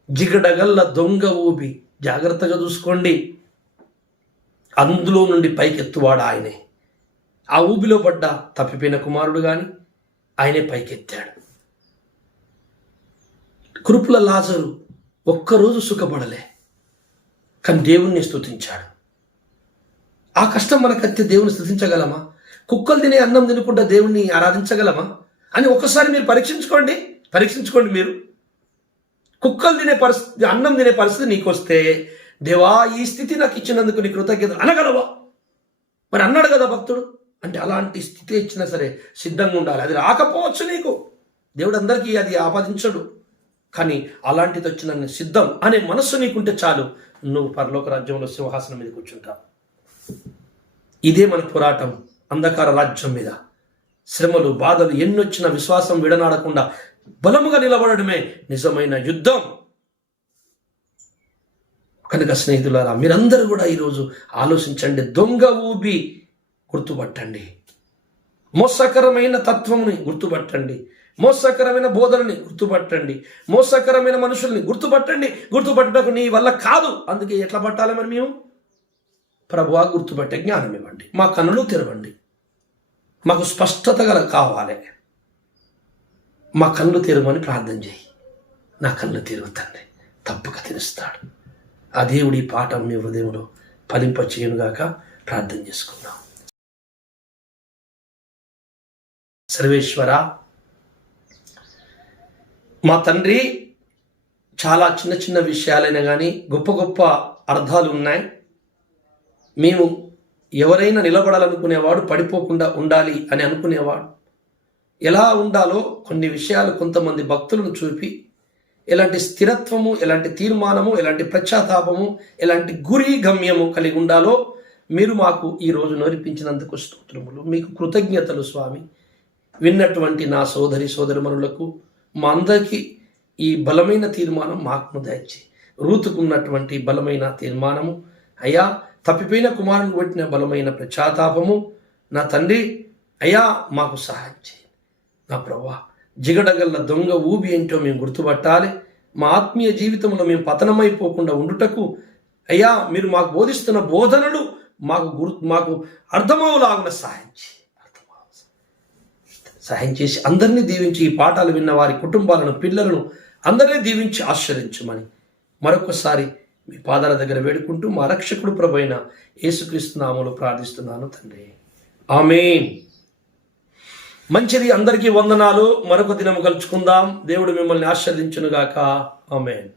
జిగడగల్ల దొంగ ఊబి, జాగ్రత్తగా చూసుకోండి. అందులో నుండి పైకెత్తువాడు ఆయనే. ఆ ఊబిలో పడ్డ తప్పిపోయిన కుమారుడు కానీ ఆయనే పైకెత్తాడు. కృపుల లాజరు ఒక్కరోజు సుఖపడలే, కానీ దేవుణ్ణి స్తుతించాడు. ఆ కష్టం మనకైతే దేవుని స్తుతించగలమా? కుక్కలు తినే అన్నం తినకుండా దేవుణ్ణి ఆరాధించగలమా అని ఒకసారి మీరు పరీక్షించుకోండి మీరు. కుక్కలు తినే పరిస్థితి, అన్నం తినే పరిస్థితి నీకు వస్తే, దేవా ఈ స్థితి నాకు ఇచ్చినందుకు నీ కృతజ్ఞత అనగలవా? మరి అన్నాడు కదా భక్తుడు. అంటే అలాంటి స్థితి ఇచ్చినా సరే సిద్ధంగా ఉండాలి. అది రాకపోవచ్చు నీకు, దేవుడు అందరికీ అది ఆపాదించడు, కానీ అలాంటిది వచ్చిన సిద్ధం అనే మనస్సు నీకుంటే చాలు, నువ్వు పరలోక రాజ్యంలో సింహాసనం మీద కూర్చుంటావు. ఇదే మన పోరాటం అంధకార రాజ్యం మీద. శ్రమలు, బాధలు ఎన్నొచ్చిన విశ్వాసం విడనాడకుండా బలముగా నిలబడడమే నిజమైన యుద్ధం. కనుక స్నేహితులారా, మీరందరూ కూడా ఈరోజు ఆలోచించండి. దొంగ ఊబి గుర్తుపట్టండి, మోసకరమైన తత్వముని గుర్తుపట్టండి, మోసకరమైన బోధనని గుర్తుపట్టండి, మోసకరమైన మనుషుల్ని గుర్తుపట్టండి. గుర్తుపట్టడానికి నీ వల్ల కాదు. అందుకే ఎట్లా పట్టాలి మరి మేము? ప్రభువా గుర్తుపట్టే జ్ఞానం ఇవ్వండి, మా కన్నులు తెరవండి, మాకు స్పష్టత గల కావాలి, మా కళ్ళు తెరవని ప్రార్థన చేయి. నా కళ్ళు తెరువుతండి, తప్పక తెలుస్తాడు. ఆ దేవుడి పాఠం మీ హృదయంలో ఫలింప చేయనుగాక. ప్రార్థన చేసుకుందాం. సర్వేశ్వర, మా తండ్రి, చాలా చిన్న చిన్న విషయాలైనా కానీ గొప్ప గొప్ప అర్థాలు ఉన్నాయి. మేము ఎవరైనా నిలబడాలనుకునేవాడు పడిపోకుండా ఉండాలి అని అనుకునేవాడు. ఎలా ఉండాలో కొన్ని విషయాలు కొంతమంది భక్తులను చూపి, ఎలాంటి స్థిరత్వము, ఎలాంటి తీర్మానము, ఎలాంటి పశ్చాత్తాపము, ఎలాంటి గురి గమ్యము కలిగి ఉండాలో మీరు మాకు ఈరోజు నేర్పించినందుకు స్తోత్రములు. మీకు కృతజ్ఞతలు స్వామి. విన్నటువంటి నా సోదరి సోదరిమణులకు, మా అందరికీ ఈ బలమైన తీర్మానం మాకు దయచేయి. రూతుకున్నటువంటి బలమైన తీర్మానము, అయ్యా తప్పిపోయిన కుమారుని పెట్టిన బలమైన పశ్చాత్తాపము, నా తండ్రి అయ్యా మాకు సహాయం చేయండి. నా ప్రభువా, జిగడగల్ల దొంగ ఊబి ఏంటో మేము గుర్తుపట్టాలి. మా ఆత్మీయ జీవితంలో మేము పతనమైపోకుండా ఉండుటకు అయ్యా మీరు మాకు బోధిస్తున్న బోధనలు మాకు అర్థమవులాగున సహాయం చేసి అందరినీ దీవించి, ఈ పాఠాలు విన్న వారి కుటుంబాలను, పిల్లలను అందరినీ దీవించి ఆశ్రయించమని మరొకసారి మీ పాదాల దగ్గర వేడుకుంటూ మా రక్షకుడు ప్రభువైన యేసుక్రీస్తు నామములో ప్రార్థిస్తున్నాను తండ్రి. ఆమేన్. మంచిది, అందరికీ వందనాలు. మరొక దినము కలుసుకుందాం. దేవుడు మిమ్మల్ని ఆశీర్వదించునుగాక. ఆమేన్.